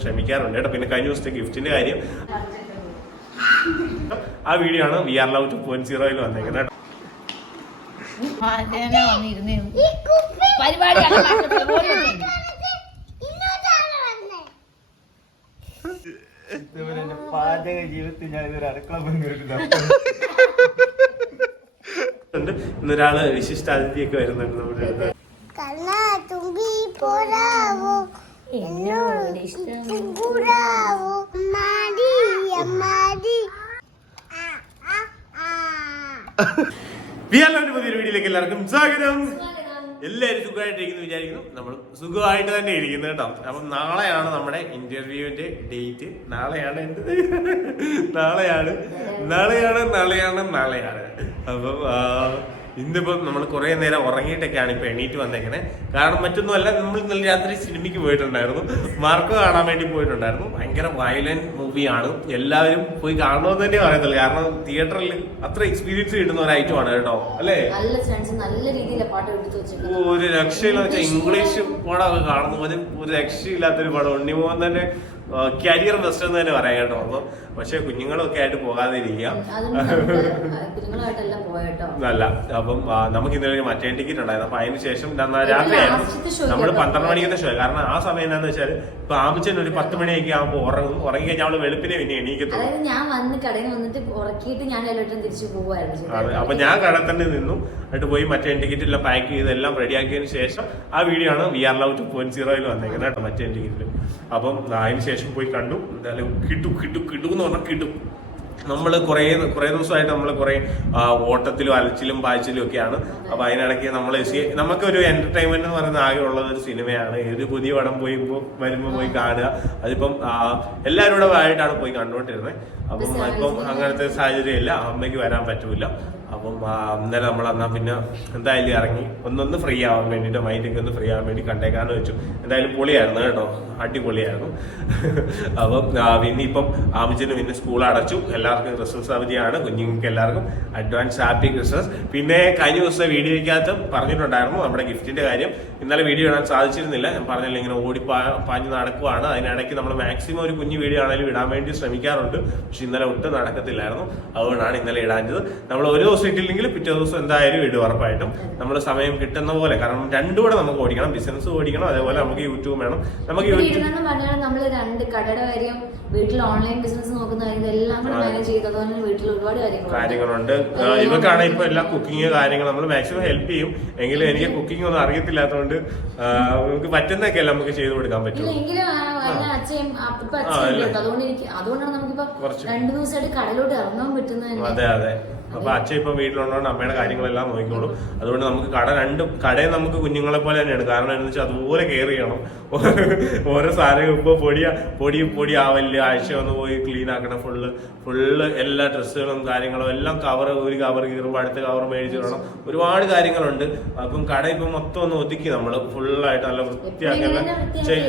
ക്ഷമിക്കാറുണ്ട് കേട്ടോ. പിന്നെ കഴിഞ്ഞ ദിവസത്തെ ഗിഫ്റ്റിന്റെ കാര്യം ആ വീഡിയോ ആണ് VR Love 2.0 വന്നേക്കുന്നത്. പാചക ജീവിതത്തിൽ ഞാൻ ഇതൊരു അടുക്കള ഇന്നൊരാള് വിശിഷ്ട അതിഥിയൊക്കെ വരുന്നുണ്ട് നമ്മുടെ VR Love പുതിയൊരു വീഡിയോയിലേക്ക് എല്ലാവർക്കും സ്വാഗതം. എല്ലാവരും സുഖമായിട്ടിരിക്കുന്നു വിചാരിക്കുന്നു. നമ്മൾ സുഖമായിട്ട് തന്നെ ഇരിക്കുന്നു കേട്ടോ. അപ്പം നാളെയാണ് നമ്മുടെ ഇന്റർവ്യൂവിന്റെ ഡേറ്റ്. നാളെയാണ് അപ്പം ഇന്നിപ്പം നമ്മൾ കുറേ നേരം ഉറങ്ങിയിട്ടൊക്കെയാണ് ഇപ്പൊ എണീറ്റ് വന്നേക്കണേ. കാരണം മറ്റൊന്നുമല്ല, നമ്മൾ ഇന്നലെ രാത്രി സിനിമയ്ക്ക് പോയിട്ടുണ്ടായിരുന്നു, മാർക്ക് കാണാൻ വേണ്ടി പോയിട്ടുണ്ടായിരുന്നു. ഭയങ്കര വയലന്റ് മൂവിയാണ്, എല്ലാവരും പോയി കാണണമെന്ന് തന്നെ പറയത്തുള്ളൂ. കാരണം തിയേറ്ററിൽ അത്ര എക്സ്പീരിയൻസ് കിട്ടുന്ന ഒരു ഐറ്റമാണ് കേട്ടോ, അല്ലേ? ഒരു രക്ഷയില്ല വെച്ചാൽ ഇംഗ്ലീഷ് പടമൊക്കെ കാണുന്ന പോലെ ഒരു രക്ഷയില്ലാത്തൊരു പടം. ഉണ്ണിമോഹൻ തന്നെ കരിയർ ബെസ്റ്റ് എന്ന് തന്നെ പറയാം കേട്ടോ. അപ്പൊ പക്ഷെ കുഞ്ഞുങ്ങളൊക്കെ ആയിട്ട് പോകാതിരിക്കുക അല്ല. അപ്പം നമുക്ക് ഇന്നലെ മറ്റേ ടിക്കറ്റ് ഉണ്ടായിരുന്നു. അപ്പൊ അതിന് ശേഷം രാത്രിയായിരുന്നു നമ്മള് 12 മണിക്കത്തെ ഷോ. കാരണം ആ സമയം എന്താന്ന് വെച്ചാൽ ഇപ്പൊ ആമിച്ചൻ ഒരു 10 മണിയൊക്കെ ആകുമ്പോൾ ഉറങ്ങി കഴിഞ്ഞാൽ അവള് വെളുപ്പിനെ പിന്നെ എണീക്കത്തുള്ളൂ. അപ്പൊ ഞാൻ കട തന്നെ നിന്നു. എന്നിട്ട് പോയി മറ്റേ ടിക്കറ്റ് എല്ലാം പാക്ക് ചെയ്ത് എല്ലാം റെഡിയാക്കിയതിന് ശേഷം ആ വീഡിയോ ആണ് VR Love 2.0 വന്നേക്കുന്നത് കേട്ടോ, മറ്റേ ടിക്കറ്റിൽ. അപ്പം അതിന് ശേഷം പോയി കണ്ടു. എന്തായാലും കിട്ടും എന്ന് പറഞ്ഞാൽ കിട്ടും. നമ്മൾ കുറേ ദിവസമായിട്ട് നമ്മൾ കുറേ ഓട്ടത്തിലും അലച്ചിലും പായ്ച്ചിലും ഒക്കെയാണ്. അപ്പൊ അതിനിടയ്ക്ക് നമുക്കൊരു എന്റർടൈൻമെന്റ് എന്ന് പറയുന്ന ആകെ ഉള്ളത് ഒരു സിനിമയാണ്. ഏത് പുതിയ പടം വരുമ്പോൾ പോയി കാണുക. അതിപ്പം എല്ലാവരും കൂടെ ആയിട്ടാണ് പോയി കണ്ടുകൊണ്ടിരുന്നത്. അപ്പം ഇപ്പം അങ്ങനത്തെ സാഹചര്യം ഇല്ല, അമ്മയ്ക്ക് വരാൻ പറ്റൂല. അപ്പം അന്നേരം നമ്മൾ എന്നാൽ പിന്നെ എന്തായാലും ഇറങ്ങി ഒന്ന് ഫ്രീ ആവാൻ വേണ്ടിയിട്ട്, മൈൻഡൊക്കെ ഒന്ന് ഫ്രീ ആവാൻ വേണ്ടി കണ്ടേക്കാന്ന് വെച്ചു. എന്തായാലും പൊളിയായിരുന്നു കേട്ടോ, അടിപൊളിയായിരുന്നു. അപ്പം പിന്നെ ഇപ്പം ആമിച്ചന് പിന്നെ സ്കൂൾ അടച്ചു, എല്ലാവർക്കും ക്രിസ്മസ് അവധിയാണ്. കുഞ്ഞുങ്ങൾക്ക് എല്ലാവർക്കും അഡ്വാൻസ് ഹാപ്പി ക്രിസ്മസ്. പിന്നെ കഴിഞ്ഞ ദിവസത്തെ വീഡിയോയ്ക്കകത്ത് പറഞ്ഞിട്ടുണ്ടായിരുന്നു നമ്മുടെ ഗിഫ്റ്റിന്റെ കാര്യം. ഇന്നലെ വീഡിയോ ഇടാൻ സാധിച്ചിരുന്നില്ല, ഞാൻ പറഞ്ഞില്ല, ഇങ്ങനെ പാഞ്ഞ് നടക്കുവാണ്. അതിനിടയ്ക്ക് നമ്മൾ മാക്സിമം ഒരു കുഞ്ഞു വീഡിയോ ആണെങ്കിലും ഇടാൻ വേണ്ടി ശ്രമിക്കാറുണ്ട്. പക്ഷെ ഇന്നലെ ഒട്ടും നടക്കത്തില്ലായിരുന്നു. അതുകൊണ്ടാണ് ഇന്നലെ ഇടാഞ്ഞത്. നമ്മൾ ഒരു ദിവസം ഇട്ടില്ലെങ്കിൽ പിറ്റേ ദിവസം എന്തായാലും ഇടും ഉറപ്പായിട്ടും. നമ്മൾ സമയം കിട്ടുന്ന പോലെ, കാരണം രണ്ടും കൂടെ നമുക്ക് ഓടിക്കണം, ബിസിനസ് ഓടിക്കണം, അതേപോലെ നമുക്ക് യൂട്യൂബ് വേണം. നമുക്ക് വീട്ടിൽ ഓൺലൈൻ ബിസിനസ് നോക്കുന്ന കാര്യങ്ങളുണ്ട്. ഇവക്കാണ് ഇപ്പൊ എല്ലാ കുക്കിംഗ് കാര്യങ്ങൾ നമ്മൾ മാക്സിമം ഹെൽപ്പ് ചെയ്യും. എങ്കിലും എനിക്ക് കുക്കിംഗ് ഒന്നും അറിയത്തില്ലാത്തതുകൊണ്ട് നമുക്ക് പറ്റുന്നൊക്കെ അല്ല നമുക്ക് ചെയ്തു കൊടുക്കാൻ പറ്റും. അതുകൊണ്ടാണ് നമുക്കിപ്പോ 2 ദിവസമായിട്ട് കടലോട്ട് ഇറങ്ങാൻ പറ്റുന്നത്. അതെ. അപ്പൊ അച്ഛൻ ഇപ്പൊ വീട്ടിലുണ്ടോണ്ട് അമ്മയുടെ കാര്യങ്ങളെല്ലാം നോക്കിക്കോളും. അതുകൊണ്ട് നമുക്ക് കടയും നമുക്ക് കുഞ്ഞുങ്ങളെ പോലെ തന്നെയാണ്. കാരണം എന്താണെന്ന് വെച്ചാൽ അതുപോലെ കെയർ ചെയ്യണം. ഓരോ സാധനങ്ങൾ ഇപ്പൊ പൊടി ആവല്, ആഴ്ച ഒന്ന് പോയി ക്ലീൻ ആക്കണം. ഫുള്ള് എല്ലാ ഡ്രസ്സുകളും കാര്യങ്ങളും എല്ലാം ഒരു കവർ കീറുമ്പോൾ അടുത്ത കവർ മേടിച്ചു വേണം. ഒരുപാട് കാര്യങ്ങളുണ്ട്. അപ്പം കട ഇപ്പൊ മൊത്തം ഒന്ന് ഒതുക്കി നമ്മള് ഫുള്ളായിട്ട് നല്ല വൃത്തിയാക്കെല്ലാം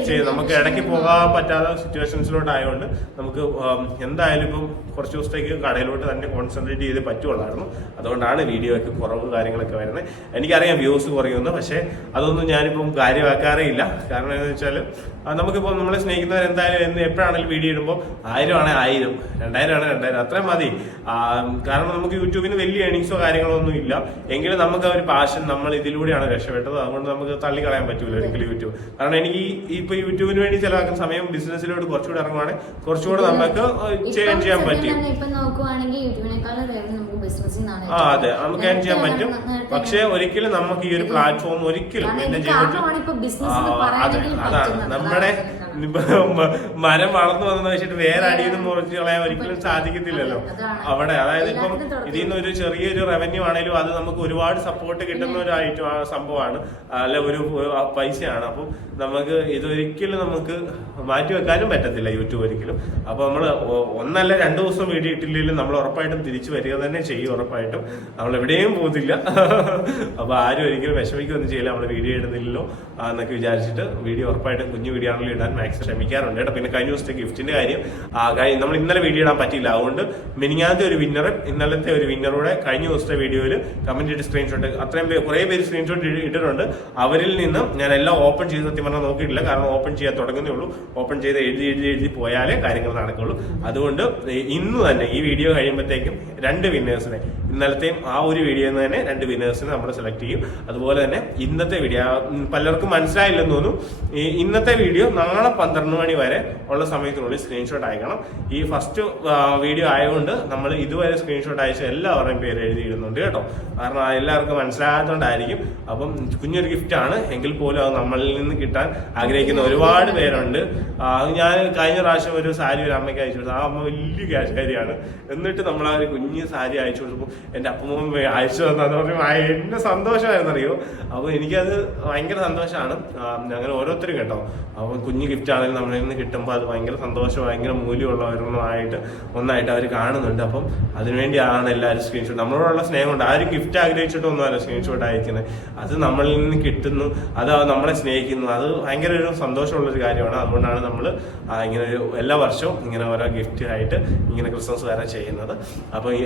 ചെയ്ത് നമുക്ക് ഇടയ്ക്ക് പോകാൻ പറ്റാത്ത സിറ്റുവേഷൻസിലോട്ട് ആയതുകൊണ്ട് നമുക്ക് എന്തായാലും ഇപ്പം കുറച്ച് ദിവസത്തേക്ക് കടയിലോട്ട് തന്നെ കോൺസെൻട്രേറ്റ് ചെയ്ത് പറ്റുള്ളായിരുന്നു. അതുകൊണ്ടാണ് വീഡിയോയ്ക്ക് കുറവ് കാര്യങ്ങളൊക്കെ വരുന്നത്. എനിക്കറിയാം വ്യൂസ് കുറയുമെന്ന്, പക്ഷെ അതൊന്നും ഞാനിപ്പം കാര്യമാക്കാറേ ഇല്ല. കാരണം എന്താണെന്ന് വെച്ചാൽ നമുക്കിപ്പോൾ നമ്മളെ സ്നേഹിക്കുന്നവർ എന്തായാലും എപ്പോഴാണെങ്കിലും വീഡിയോ ഇടുമ്പോൾ 1000 ആണെങ്കിൽ 1000, 2000 ആണെങ്കിൽ 2000, അത്രയും മതി. കാരണം നമുക്ക് യൂട്യൂബിന് വലിയ ഏണിങ്സോ കാര്യങ്ങളോ ഒന്നും ഇല്ല. എങ്കിലും നമുക്ക് ഒരു പാഷൻ, നമ്മൾ ഇതിലൂടെയാണ് രക്ഷപ്പെട്ടത്. അതുകൊണ്ട് നമുക്ക് തള്ളിക്കളയാൻ പറ്റൂല ഒരിക്കലും യൂട്യൂബ്. കാരണം എനിക്ക് ഇപ്പൊ യൂട്യൂബിന് വേണ്ടി ചിലവാക്കുന്ന സമയം ബിസിനസ്സിലോട്ട് കുറച്ചുകൂടെ ഇറങ്ങുവാണെങ്കിൽ കുറച്ചുകൂടെ നമുക്ക് ചേഞ്ച് ചെയ്യാൻ പറ്റും. അതെ, നമുക്ക് ഏൺ ചെയ്യാൻ പറ്റും. പക്ഷെ ഒരിക്കലും നമുക്ക് ഈ ഒരു പ്ലാറ്റ്ഫോം ഒരിക്കലും എന്റെ ജീവിതത്തിൽ അതാണ് നമ്മുടെ മരം വളർന്നു വന്നെന്ന് വെച്ചിട്ട് വേറെ അടിയൊന്നും മുറിച്ച് കളയാൻ ഒരിക്കലും സാധിക്കത്തില്ലല്ലോ അവിടെ. അതായത് ഇപ്പം ഇതിൽ നിന്ന് ഒരു ചെറിയൊരു റവന്യൂ ആണെങ്കിലും അത് നമുക്ക് ഒരുപാട് സപ്പോർട്ട് കിട്ടുന്ന ഒരു സംഭവമാണ്, അല്ല ഒരു പൈസയാണ്. അപ്പം നമുക്ക് ഇതൊരിക്കലും നമുക്ക് മാറ്റി വെക്കാനും പറ്റത്തില്ല യൂട്യൂബ് ഒരിക്കലും. അപ്പൊ നമ്മൾ 1 അല്ല 2 ദിവസം വീഡിയോ ഇട്ടില്ലെങ്കിലും നമ്മൾ ഉറപ്പായിട്ടും തിരിച്ചു വരിക തന്നെ ചെയ്യും. ഉറപ്പായിട്ടും നമ്മൾ എവിടെയും പോകുന്നില്ല. അപ്പൊ ആരും ഒരിക്കലും വിഷമിക്കൊന്നും ചെയ്യില്ല നമ്മൾ വീഡിയോ ഇടുന്നില്ലല്ലോ എന്നൊക്കെ വിചാരിച്ചിട്ട്. വീഡിയോ ഉറപ്പായിട്ടും കുഞ്ഞു വീഡിയോ ആണെങ്കിലും ഇടാൻ മാക്സിമം ശ്രമിക്കാറുണ്ട് കേട്ടോ. പിന്നെ കഴിഞ്ഞ ദിവസത്തെ ഗിഫ്റ്റിന്റെ കാര്യം നമ്മൾ ഇന്നലെ വീഡിയോ ഇടാൻ പറ്റിയില്ല, അതുകൊണ്ട് മിനിഞ്ഞാത്തെ ഒരു വിന്നറും ഇന്നലത്തെ ഒരു വിന്നറൂടെ കഴിഞ്ഞ ദിവസത്തെ വീഡിയോയിൽ കമന്റ് ചെയ്ത് സ്ക്രീൻഷോട്ട് അത്രയും കുറേ പേര് സ്ക്രീൻഷോട്ട് ഇട്ടിട്ടുണ്ട്. അവരിൽ നിന്ന് ഞാൻ എല്ലാം ഓപ്പൺ ചെയ്ത് സത്യം പറഞ്ഞാൽ നോക്കിയിട്ടില്ല, കാരണം ഓപ്പൺ ചെയ്യാൻ തുടങ്ങുന്നേ ഉള്ളൂ. ഓപ്പൺ ചെയ്ത് എഴുതി പോയാലേ കാര്യങ്ങൾ നടക്കുള്ളൂ. അതുകൊണ്ട് ഇന്ന് തന്നെ ഈ വീഡിയോ കഴിയുമ്പോഴത്തേക്കും 2 വിന്നേഴ്സിനെ, ഇന്നലത്തെയും ആ ഒരു വീഡിയോയിൽ നിന്ന് തന്നെ 2 വിന്നേഴ്സിനെ നമ്മൾ സെലക്ട് ചെയ്യും. അതുപോലെ തന്നെ ഇന്നത്തെ വീഡിയോ പലർക്കും മനസ്സിലായില്ലെന്ന് തോന്നുന്നു. ഇന്നത്തെ വീഡിയോ നാളെ 12 മണി വരെ ഉള്ള സമയത്തിനുള്ളിൽ സ്ക്രീൻഷോട്ട് അയക്കണം. ഈ ഫസ്റ്റ് വീഡിയോ ആയതുകൊണ്ട് നമ്മൾ ഇതുവരെ സ്ക്രീൻഷോട്ട് അയച്ച എല്ലാവരുടെയും പേര് എഴുതിയിടുന്നുണ്ട് കേട്ടോ. കാരണം എല്ലാവർക്കും മനസ്സിലാകാത്തതുകൊണ്ടായിരിക്കും. അപ്പം കുഞ്ഞൊരു ഗിഫ്റ്റാണ് എങ്കിൽ പോലും അത് നമ്മളിൽ നിന്ന് കിട്ടാൻ ആഗ്രഹിക്കുന്ന ഒരുപാട് പേരുണ്ട്. ഞാൻ കഴിഞ്ഞ പ്രാവശ്യം ഒരു സാരി ഒരു അമ്മയ്ക്ക് അയച്ചു കൊടുത്തു. ആ അമ്മ വലിയ ക്യാഷ്കാരിയാണ്. എന്നിട്ട് നമ്മൾ ആ ഒരു കുഞ്ഞ് സാരി അയച്ചു കൊടുക്കുമ്പോൾ എൻ്റെ അപ്പമ്മ അയച്ചു തന്നു പറഞ്ഞു. എന്നെ സന്തോഷമായിരുന്നു അറിയോ. അപ്പോൾ എനിക്കത് ഭയങ്കര സന്തോഷമാണ്. അങ്ങനെ ഓരോരുത്തരും കേട്ടോ. അപ്പം കുഞ്ഞ് ഗിഫ്റ്റ് ആണെങ്കിലും നമ്മളിൽ നിന്ന് കിട്ടുമ്പോൾ അത് ഭയങ്കര സന്തോഷം, ഭയങ്കര ഒന്നായിട്ട് അവർ കാണുന്നുണ്ട്. അപ്പം അതിനുവേണ്ടിയാണ് എല്ലാവരും സ്ക്രീൻഷോട്ട്, നമ്മളോടുള്ള സ്നേഹം കൊണ്ട് ആരും ഗിഫ്റ്റ് ആഗ്രഹിച്ചിട്ടൊന്നുമല്ല സ്ക്രീൻഷോട്ട് അയക്കുന്നത്. അത് നമ്മളിൽ നിന്ന് കിട്ടുന്നു, അത് നമ്മളെ സ്നേഹിക്കുന്നു, അത് ഭയങ്കര ഒരു സന്തോഷമുള്ളൊരു കാര്യമാണ്. അതുകൊണ്ടാണ് നമ്മൾ ഇങ്ങനെ ഒരു എല്ലാ വർഷവും ഇങ്ങനെ ഓരോ ഗിഫ്റ്റ് ആയിട്ട് ഇങ്ങനെ ക്രിസ്മസ് വരെ ചെയ്യുന്നത്. അപ്പോൾ ഈ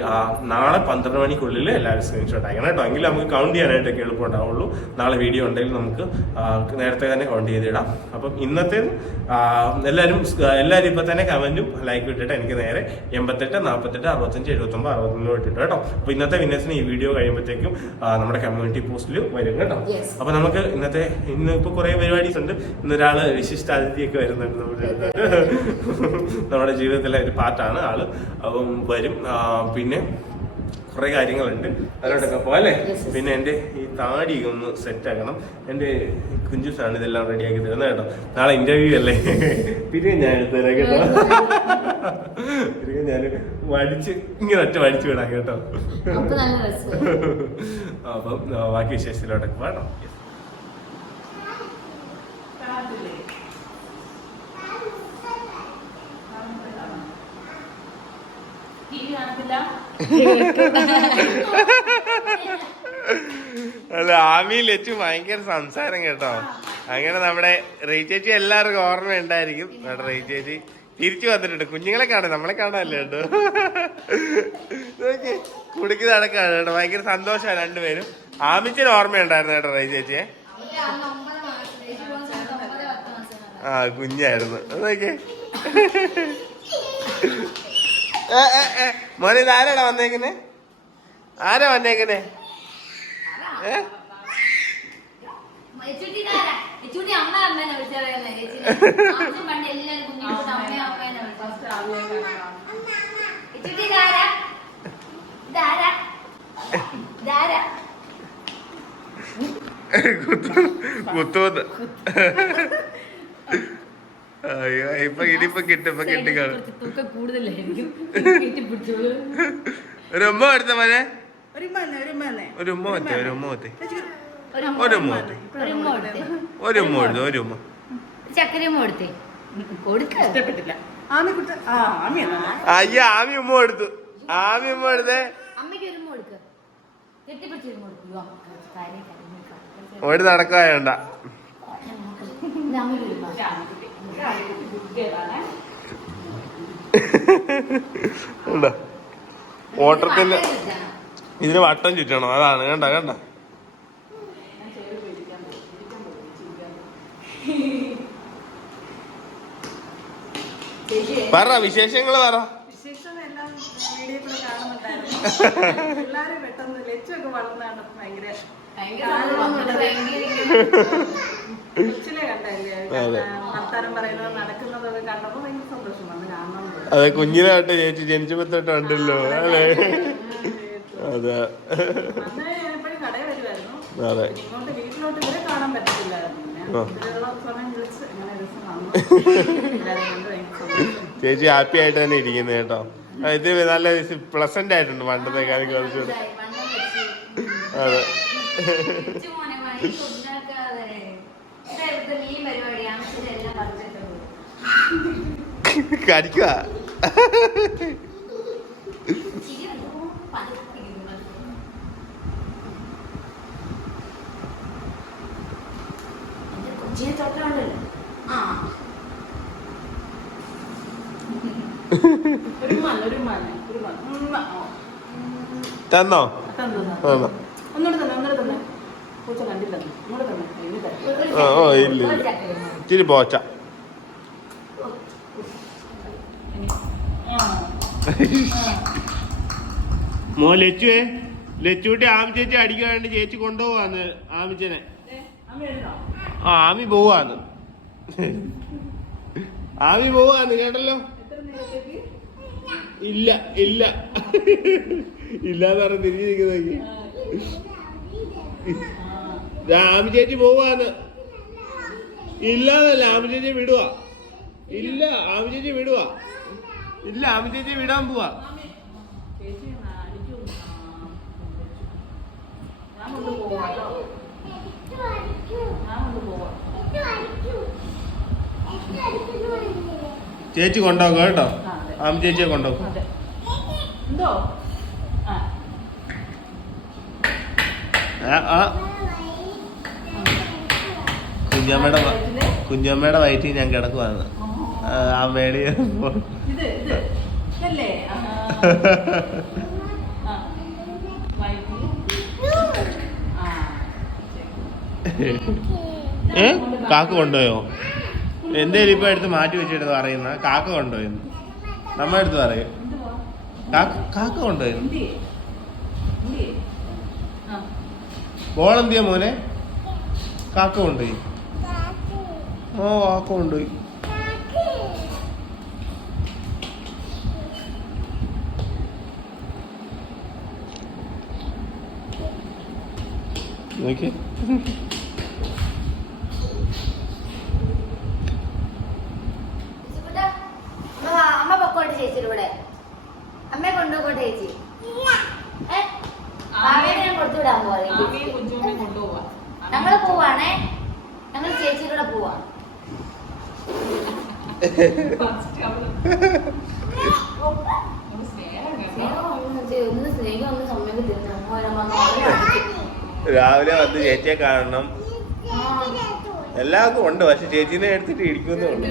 നാളെ 12 മണിക്കുള്ളിൽ എല്ലാവരും സ്ക്രീൻഷോട്ട് അയക്കണം കേട്ടോ. എങ്കിലും നമുക്ക് കൗണ്ട് ചെയ്യാനായിട്ടൊക്കെ എളുപ്പമുണ്ടാവുള്ളൂ. നാളെ വീഡിയോ ഉണ്ടെങ്കിൽ നമുക്ക് നേരത്തെ തന്നെ കൗണ്ട് ചെയ്തിടാം. അപ്പം ഇന്നത്തെ എല്ലാവരും ഇപ്പം തന്നെ കമന്റും ലൈക്ക് ഇട്ടിട്ട് എനിക്ക് നേരെ 88 48 65 79 69 ഇട്ടിട്ട് കേട്ടോ. അപ്പോൾ ഇന്നത്തെ വിന്നേഴ്സിന് ഈ വീഡിയോ കഴിയുമ്പോഴത്തേക്കും നമ്മുടെ കമ്മ്യൂണിറ്റി പോസ്റ്റിൽ വരും കേട്ടോ. അപ്പോൾ നമുക്ക് ഇന്ന് ഇപ്പോൾ കുറേ പരിപാടീസ് ഉണ്ട്. ഇന്നൊരാൾ വിശിഷ്ട അതിഥിയൊക്കെ വരുന്നുണ്ട് നമ്മുടെ ജീവിതത്തിലെ ഒരു പാർട്ടാണ് ആള്. അപ്പം വരും. പിന്നെ കുറെ കാര്യങ്ങളുണ്ട്, അതിലോട്ടൊക്കെ പോകാല്ലേ. പിന്നെ എൻ്റെ ഈ താടി ഒന്ന് സെറ്റ് ആക്കണം. എൻ്റെ കുഞ്ചുസാണ് ഇതെല്ലാം റെഡിയാക്കി തരുന്നത് കേട്ടോ. നാളെ ഇന്റർവ്യൂ അല്ലേ. പിന്നെ ഞാൻ എടുത്തുതരാം കേട്ടോ. പിന്നെ ഞാൻ ഇങ്ങനെ ഒറ്റ വടിച്ചു വിടാം കേട്ടോ. അപ്പം ബാക്കി വിശേഷത്തിലോട്ടൊക്കെ പോകാം. അല്ല ആമിയിൽ വെച്ച് ഭയങ്കര സംസാരം കേട്ടോ. അങ്ങനെ നമ്മുടെ റീ ചേച്ചി എല്ലാവർക്കും ഓർമ്മ ഉണ്ടായിരിക്കും. നമ്മുടെ റീ ചേച്ചി തിരിച്ചു വന്നിട്ടുണ്ട്. കുഞ്ഞുങ്ങളെ കാണാൻ, നമ്മളെ കാണാനല്ലേ കേട്ടോ. കുടുക്കി നടക്കാണ് കേട്ടോ. ഭയങ്കര സന്തോഷമാണ് രണ്ടുപേരും. ആമിച്ചിന് ഓർമ്മയുണ്ടായിരുന്നു കേട്ടോ റീ ചേച്ചിയെ. കുഞ്ഞായിരുന്നു അതൊക്കെ. മോനെ ഇത് ആരാടാ വന്നേക്കുന്നേ? ആരാ വന്നേക്കുന്നേ? കുത്തൂന്ന്. അയ്യോ ഇനിയിപ്പൊ കിട്ടിപ്പോ കിട്ടിക്കാണും. ഒരു ഉമ്മ എടുത്ത മോനെ, ഒരു ഉമ്മ മറ്റേ ഒരു ഉമ്മ മറ്റേ ഒരു ഉമ്മ മറ്റേ ഒരു ഉമ്മ എടുത്തു. ഒരു ഉമ്മ ചക്കരമ്മ കൊടുത്തേ ഇഷ്ടപ്പെട്ടില്ല. അയ്യോ ആമി ഉമ്മ എടുത്തു. ആമി ഉമ്മ എടുത്തേ. അമ്മയ്ക്ക് ഒരു ഉമ്മ കൊടുക്ക. കെട്ടിപ്പിടിച്ചിരുന്നു ഓടി നടക്കാണ്ട. ഓട്ടത്തിന്റെ ഇതിന് വട്ടം ചുറ്റണം, അതാണ്. കണ്ട കണ്ട പറ വിശേഷങ്ങള് പറ. അതെ കുഞ്ഞിനായിട്ട് ചേച്ചി ജനിച്ചപ്പോ തൊട്ട് ഉണ്ടല്ലോ അല്ലേ. അതെ അതെ ചേച്ചി ഹാപ്പി ആയിട്ട് തന്നെ ഇരിക്കുന്നത് കേട്ടോ. ഇത് നല്ല പ്ലസന്റ് ആയിട്ടുണ്ട് പണ്ടത്തെക്കാളും കുറച്ചുകൂടെ. അതെ കടിക്കുക. തന്നോ? ഓ ഇല്ല ഇച്ചിരി പോച്ച. ലച്ചുവേ, ലച്ചുകുട്ടി ആമി ചേച്ചി അടിക്കാൻ വേണ്ടി ചേച്ചി കൊണ്ടുപോവാന്ന് ആമിച്ചനെ. ആമി പോവാന്ന്, ആമി പോവാന്ന് കേട്ടല്ലോ. ഇല്ല ഇല്ല ഇല്ലാന്ന് പറഞ്ഞ് തിരിഞ്ഞിരിക്കുന്നേക്ക്. ആമി ചേച്ചി പോവാന്ന്. ഇല്ലാന്നല്ല, ആമി ചേച്ചി വിടുവാ. ഇല്ല, ആമി ചേച്ചി വിടുവാ. ഇല്ല, ആമി ചേച്ചി വിടാൻ പോവാ. ചേച്ചി കൊണ്ടുപോകും കേട്ടോ, ആമി ചേച്ചിയെ കൊണ്ടുപോകും. കുഞ്ഞമ്മയുടെ വയറ്റിൽ ഞാൻ കിടക്കുവാണ്. ആ മേടി കാക്ക കൊണ്ടുപോയോ? എന്തേലും ഇപ്പൊ എടുത്ത് മാറ്റി വെച്ചിട്ട് പറയുന്ന കാക്ക കൊണ്ടുപോയെന്ന് നമ്മ എടുത്ത് പറയും. കാക്ക കൊണ്ടുപോയെന്ന്. ബോളെന്തിയാ മോനെ? കാക്ക കൊണ്ടുപോയി. ഓ കാക്ക കൊണ്ടുപോയി. നോക്കി അമ്മ പൊക്കോട്ടെ ചേച്ചിയുടെ കൂടെ. അമ്മയെ കൊണ്ടുപോകട്ടെ ചേച്ചി. ഞാൻ കൊടുത്തുവിടാൻ പോവാ. ഞങ്ങള് പോവാണേ, ഞങ്ങൾ ചേച്ചിയുടെ കൂടെ പോവാ. ഒന്ന് സ്നേഹം ഒന്ന് സമ്മതിക്കുന്നു. രാവിലെ വന്ന് ചേച്ചിയെ കാണണം എല്ലാവർക്കും ഉണ്ട്, പക്ഷെ ചേച്ചീനെ എടുത്തിട്ട് ഇടിക്കുന്നുണ്ട്.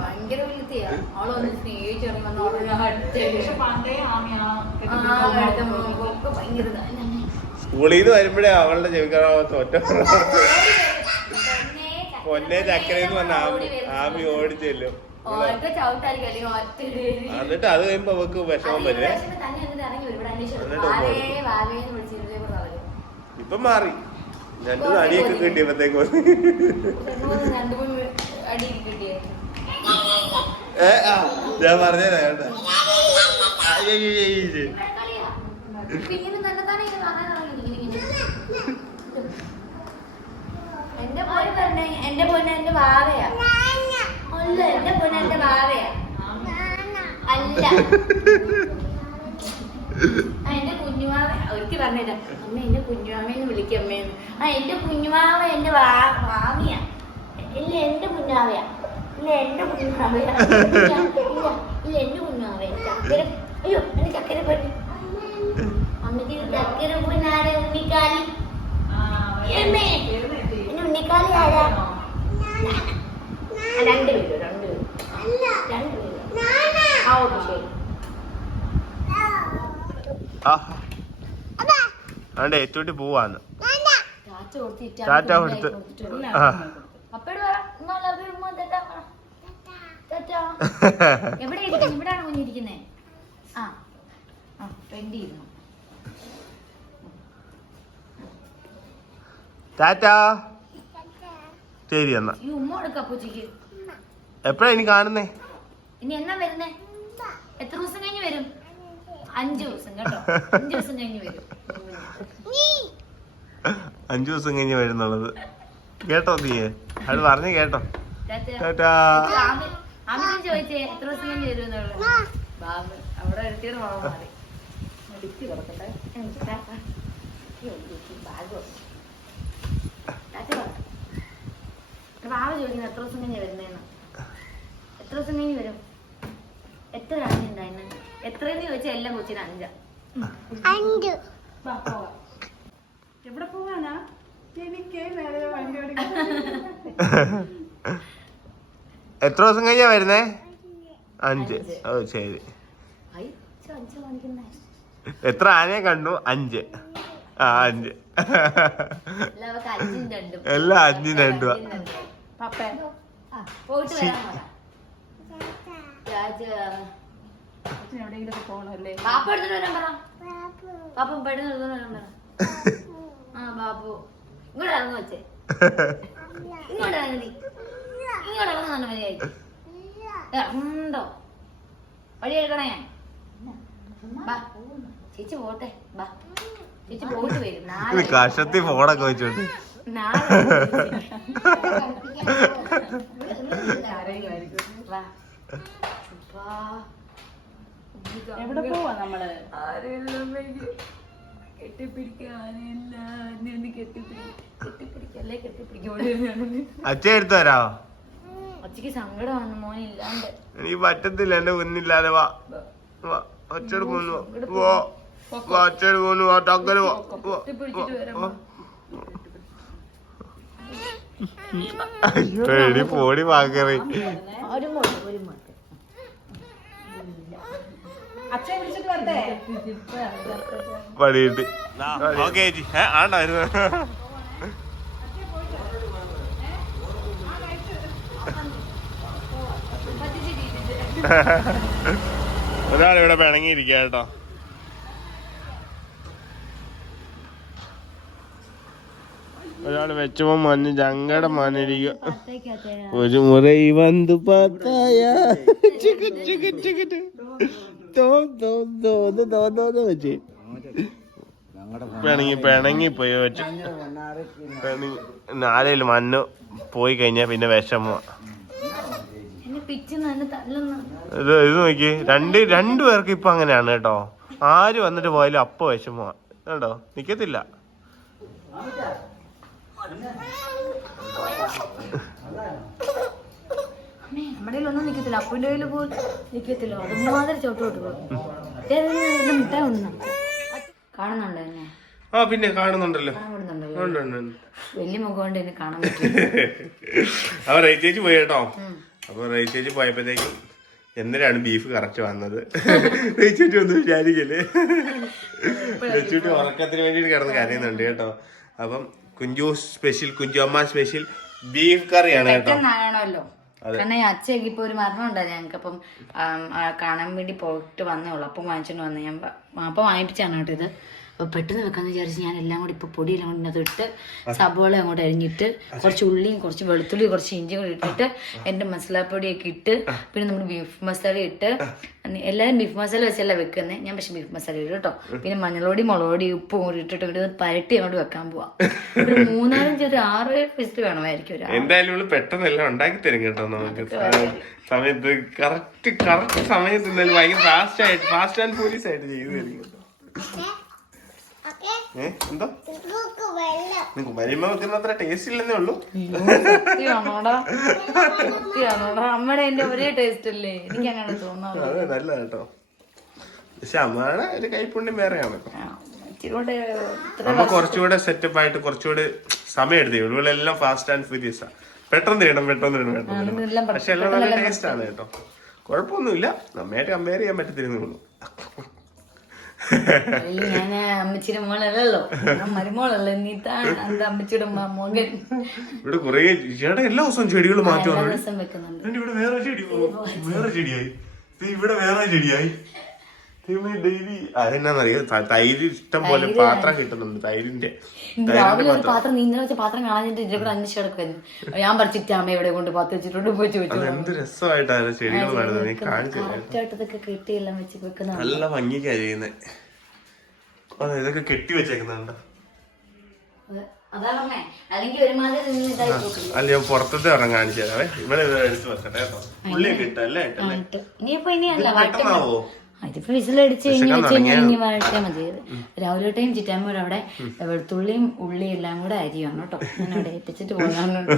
ഭയങ്കര വൃത്തിയാ. അവളൊന്ന് സ്നേഹിച്ചിറങ്ങുന്ന സ്കൂളിൽ നിന്ന് വരുമ്പോഴേ അവളുടെ ചെവിക്കാറാവത്ത ഒറ്റ പൊന്നെ ചക്കരന്ന് പറഞ്ഞ ആമി ഓടിച്ചല്ലോ. എന്നിട്ട് അത് കഴിയുമ്പോ അവക്ക് വിഷമം വരുവേ. ഇപ്പൊ മാറി, രണ്ടു അടിയൊക്കെ കിട്ടിയപ്പോഴത്തേക്ക് ഞാൻ പറഞ്ഞേരാ കേട്ടോ. എന്റെ പൊന്നെ എന്റെ ഭാവയാ. അല്ല എന്റെ പൊന്നെ എന്റെ ഭാവയാ. അല്ല എന്റെ കുഞ്ഞുമാവ ഒരിക്കൽ പറഞ്ഞുതരാം. അമ്മ എന്റെ കുഞ്ഞുമാമയെന്ന് വിളിക്കും അമ്മയെന്ന്. എന്റെ കുഞ്ഞുമാവ എന്റെ ഭാവിയാ. ഇല്ല എന്റെ കുഞ്ഞാവയാ. ഇല്ല എന്റെ കുഞ്ഞാവയാ. ഇല്ല എന്റെ കുഞ്ഞാവയാ. ചക്കര അയ്യോ എന്റെ ചക്കര പൊന്നി അമ്മക്ക് ചക്കര പൊന്നാടെ ഉണ്ണിക്കാലി. എന്നെ ഉണ്ണിക്കാലി ആരാ? രണ്ടുപേരും. ആ ഓക്കെ ശരി. അതെ ഏറ്റോട്ട് പോവാന്ന് ടാറ്റ കൊടുത്ത് എവിടെ ഇരിക്കുന്നു? ഇവിടാണ് കുഞ്ഞിരിക്കുന്നേ. ആ ഫ്രണ്ടി ഇരുന്നു. ടാറ്റാ ശരി എന്നാ. ഈ ഉമ്മ കൊടുക്ക പൂച്ചയ്ക്ക്. എപ്പഴാ ഇനി കാണുന്നേ? ഇനി എന്നാ വരുന്നേ? എത്ര ദിവസം കഴിഞ്ഞ് വരും? 5 ദിവസം കേട്ടോ. 5 ദിവസം കഴിഞ്ഞ് വരും. 5 ദിവസം കഴിഞ്ഞ് വരുന്നുള്ളത് കേട്ടോ നീയെ? അത് പറഞ്ഞു കേട്ടോ. അമ്മ ചോദിച്ചേ എത്ര ദിവസം കഴിഞ്ഞ് വരും എന്നുള്ളത്. ബാബു അവിടെ എടുത്തിട്ട് മാറി അടിച്ചു കിടക്കട്ടെ. ബാബു ചോദിക്കുന്നത് എത്ര ദിവസം കഴിഞ്ഞ് വരുന്നേന്ന്. എത്ര ദിവസം കഴിഞ്ഞ് വരും? എത്ര കഴിഞ്ഞുണ്ടായിരുന്നു? എത്രയെന്ന് ചോദിച്ചാൽ എല്ലാം കൊച്ചിന് 5. എവിടെ പോവാനാ? എനിക്ക് വണ്ടി ഓടിക്കാൻ. എത്ര ദിവസം കഴിഞ്ഞാ വരുന്നേ? 5. ഓ ശരി. 5 കാണിക്കുന്നേ? എത്ര ആനയെ കണ്ടു? 5. ആ 5. എല്ലാവർക്കും 5ഉം 2ഉം. എല്ലാം 5ഉം 2ഉം. പപ്പ പോയിട്ട് വരാൻ പറ. രാജ എവിടെയെങ്കിലും പോകണല്ലേ? പാപ്പ എടുത്തിട്ട് വരാൻ പറ. പാപ്പ പെട്ടെന്ന് എടുത്തോണ്ട് വരാൻ പറ. ആ ബാബു ഇങ്ങോട്ട് ഇറങ്ങി വെച്ചേ. ഇങ്ങോട്ട് ഇറങ്ങി. ഇങ്ങോട്ട് ഇറങ്ങുന്ന മതിയായി. ഉണ്ടോ വഴി എടുക്കണേ ഞാൻ. ബാ ചേച്ചി പോട്ടെ. ബാ ചേച്ചി പോയിട്ട് വരും. കഷത്തി ഫോണൊക്കെ വെച്ചോണ്ട് എവിടെ പോവാ നമ്മള്? അച്ഛ എടുത്തു തരാമോ? അച്ഛക്ക് സങ്കടമാണ് മോനില്ലാണ്ട്. എനിക്ക് പറ്റത്തില്ല എന്റെ കുഞ്ഞില്ലാതെ. വാ വാ അച്ഛട് പോന്നു. വാ വാ അച്ഛട് പോന്നു. വാ ടക്കര് വാ. എടി പോടി വാങ്ങറി അച്ഛൻ വിളിച്ചിട്ട് വരട്ടെ? പണിയിട്ട്. ഓക്കെ ചേച്ചി ആണ്ടായിരുന്നു. ഒരാളിവിടെ പിണങ്ങിയിരിക്കുക കേട്ടോ. ഒരാള് വെച്ചപ്പോ മഞ്ഞ് ചങ്കട മഞ്ഞിരിക്കുക. ഒരു മുறை വന്നു പാത്തായ വെച്ച് പിണങ്ങി പോയി വെച്ച്. ആരേലും മണ്ണ് പോയി കഴിഞ്ഞാ പിന്നെ വിഷമ. ഇത് നോക്കി രണ്ടു പേർക്ക് ഇപ്പൊ അങ്ങനെയാണ് കേട്ടോ. ആര് വന്നിട്ട് പോയാലും അപ്പൊ വിഷമ കേട്ടോ. നിക്കത്തില്ല. നമ്മുടെ ഒന്നും നിക്കത്തില്ല. അപ്പൻ്റെ കയ്യിൽ പോലും നിക്കത്തില്ല. അതുമാതിരി ചോട്ടോട്ട് പോകും. മിഠായി ഒന്നും കാണുന്നുണ്ടോ എന്നെ? ആ പിന്നെ കാണുന്നുണ്ടല്ലോ. വലിയ മുഖം കൊണ്ട് എന്നെ കാണാൻ പറ്റും. അപ്പൊ റേച്ചേച്ചി പോയി കേട്ടോ. അപ്പൊ റേച്ചേച്ചി പോയപ്പോഴത്തേക്കും എന്തിനാണ് ബീഫ് കറക്റ്റ് വന്നത്? റേച്ചേച്ചി ഒന്നും വിചാരിക്കല്ലേ. റേച്ചൂട്ടി ഉറക്കത്തിന് വേണ്ടിട്ട് കിടന്ന് കരയുന്നുണ്ട് കേട്ടോ. അപ്പം കുഞ്ചു അമ്മ സ്പെഷ്യൽ ബീഫ് കറിയാണ് കേട്ടോ. ആണല്ലോ. കാരണം ഈ അച്ഛക്ക് ഇപ്പൊ ഒരു മരണം ഉണ്ടായി ഞങ്ങൾക്ക്. അപ്പം കാണാൻ വേണ്ടി പോയിട്ട് വന്നേ ഉള്ളു. അപ്പം വാങ്ങിച്ചോണ്ട് വന്നേ. ഞാൻ അപ്പം വാങ്ങിപ്പിച്ചാണ് കേട്ടോ ഇത്. അപ്പൊ പെട്ടെന്ന് വെക്കാന്ന് വിചാരിച്ച് ഞാൻ എല്ലാം കൂടി ഇപ്പൊ പൊടിയെല്ലാം കൊണ്ട് ഇട്ട് സബോള അങ്ങോട്ട് അരിഞ്ഞിട്ട് കുറച്ച് ഉള്ളിയും കുറച്ച് വെളുത്തുള്ളി കുറച്ച് ഇഞ്ചിയും കൂടി ഇട്ടിട്ട് എന്റെ മസാലപ്പൊടിയൊക്കെ ഇട്ട് പിന്നെ നമ്മൾ ബീഫ് മസാല ഇട്ട് എല്ലാവരും ബീഫ് മസാല വെച്ചല്ല വെക്കുന്നത്. ഞാൻ പക്ഷെ ബീഫ് മസാല ഇടും കേട്ടോ. പിന്നെ മഞ്ഞൾപ്പൊടി മുളകുപൊടി ഉപ്പും കൂടി ഇട്ടിട്ട് പരട്ടി അങ്ങോട്ട് വെക്കാൻ പോവാം. ഒരു 3-5 ഒരു 6-7 വിസിൽ വേണമായിരിക്കും. എന്തായാലും പെട്ടെന്ന് എല്ലാം ഉണ്ടാക്കി തരും കേട്ടോ. നമുക്ക് സമയത്ത് കറക്റ്റ് സമയത്ത് എന്തായാലും ഭയങ്കര ഫാസ്റ്റ് ആൻഡ് പോലീസ് ആയിട്ട് ചെയ്തു തരും കേട്ടോ. എന്തോ നിങ്ങക്ക് മരിമ വെക്കുന്ന അത്ര ടേസ്റ്റ് ഇല്ലെന്നേ ഉള്ളൂ. അമ്മയുടെ എന്റെ ഒരേ ടേസ്റ്റ് അല്ലേ? എനിക്ക് അങ്ങനെ തോന്നാറ്. അതെ നല്ല കേട്ടോ. പക്ഷെ അമ്മയുടെ ഒരു കൈപ്പുണ്യം വേറെയാണ്. അമ്മ കുറച്ചുകൂടെ സെറ്റപ്പ് ആയിട്ട് കുറച്ചുകൂടെ സമയം എടുത്തു. ഇവളെല്ലാം ഫാസ്റ്റ് ആൻഡ് ഫ്യൂരിയസ് ആ. പെട്ടെന്ന് ചെയ്യണം. പക്ഷെ എല്ലാം നല്ല ടേസ്റ്റ് ആണ് കേട്ടോ. കുഴപ്പമൊന്നുമില്ല. നമ്മയായിട്ട് കമ്പയർ ചെയ്യാൻ പറ്റത്തില്ലെന്നുള്ളൂ. ഞാൻ അമ്മച്ചിയുടെ മോളല്ലോ, മരുമോളല്ലോ. നീത്താണ് എന്റെ അമ്മച്ചിയുടെ മകൻ. ഇവിടെ കുറെ എല്ലാ ദിവസവും ചെടികൾ മാറ്റി വെക്കുന്നുണ്ട്. ഇവിടെ വേറെ ചെടിയായി. ഇവിടെ വേറെ ചെടിയായി. ഡെയിലി അതെന്നാന്നറിയോ, തൈര് ഇഷ്ടം പോലെ പാത്രം കിട്ടുന്നുണ്ട്. തൈരിന്റെ രാവിലെ ഒരു പാത്രം നീന്തൽ വെച്ച പാത്രം കാണാനിട്ട് ഇതിനെ കൂടെ അന്വേഷിച്ച് കിടക്കുന്നു. ഞാൻ പഠിച്ചിട്ട് അമ്മ എവിടെ കൊണ്ട് പാത്രം വെച്ചിട്ടുണ്ട് പോയി ചോദിച്ചു. എന്ത് രസമായിട്ടാണ് ചെടികൾ നടുന്നത്. നീ കാണിച്ചു കെട്ടിയെല്ലാം വെച്ച് വെക്കുന്ന നല്ല ഭംഗിക്കാ ചെയ്യുന്നത്. അതെ ഇതൊക്കെ കെട്ടി വെച്ചേക്കുന്നുണ്ട്. അല്ല ഞാൻ പുറത്തത്തെ ഒരെണ്ണം കാണിച്ചു തരാവേ. ഇവിടെ എടുത്ത് വെക്കട്ടെ കേട്ടോ. ഉള്ളിയൊക്കെ ഇട്ടല്ലേ ഇനിയിപ്പോ ഇനിയല്ല പെട്ടെന്നാവോ? ഇതിപ്പോ വിസിലടിച്ച് ഇനി വഴറ്റാ മതി. രാവിലെ ടൈം ചിറ്റാമ്മയുടെ അവിടെ വെളുത്തുള്ളിയും ഉള്ളിയും എല്ലാം കൂടെ അരിയാണ് കേട്ടോ. ഞാൻ അവിടെ ഏൽപ്പിച്ചിട്ട് പോകാനുണ്ട്.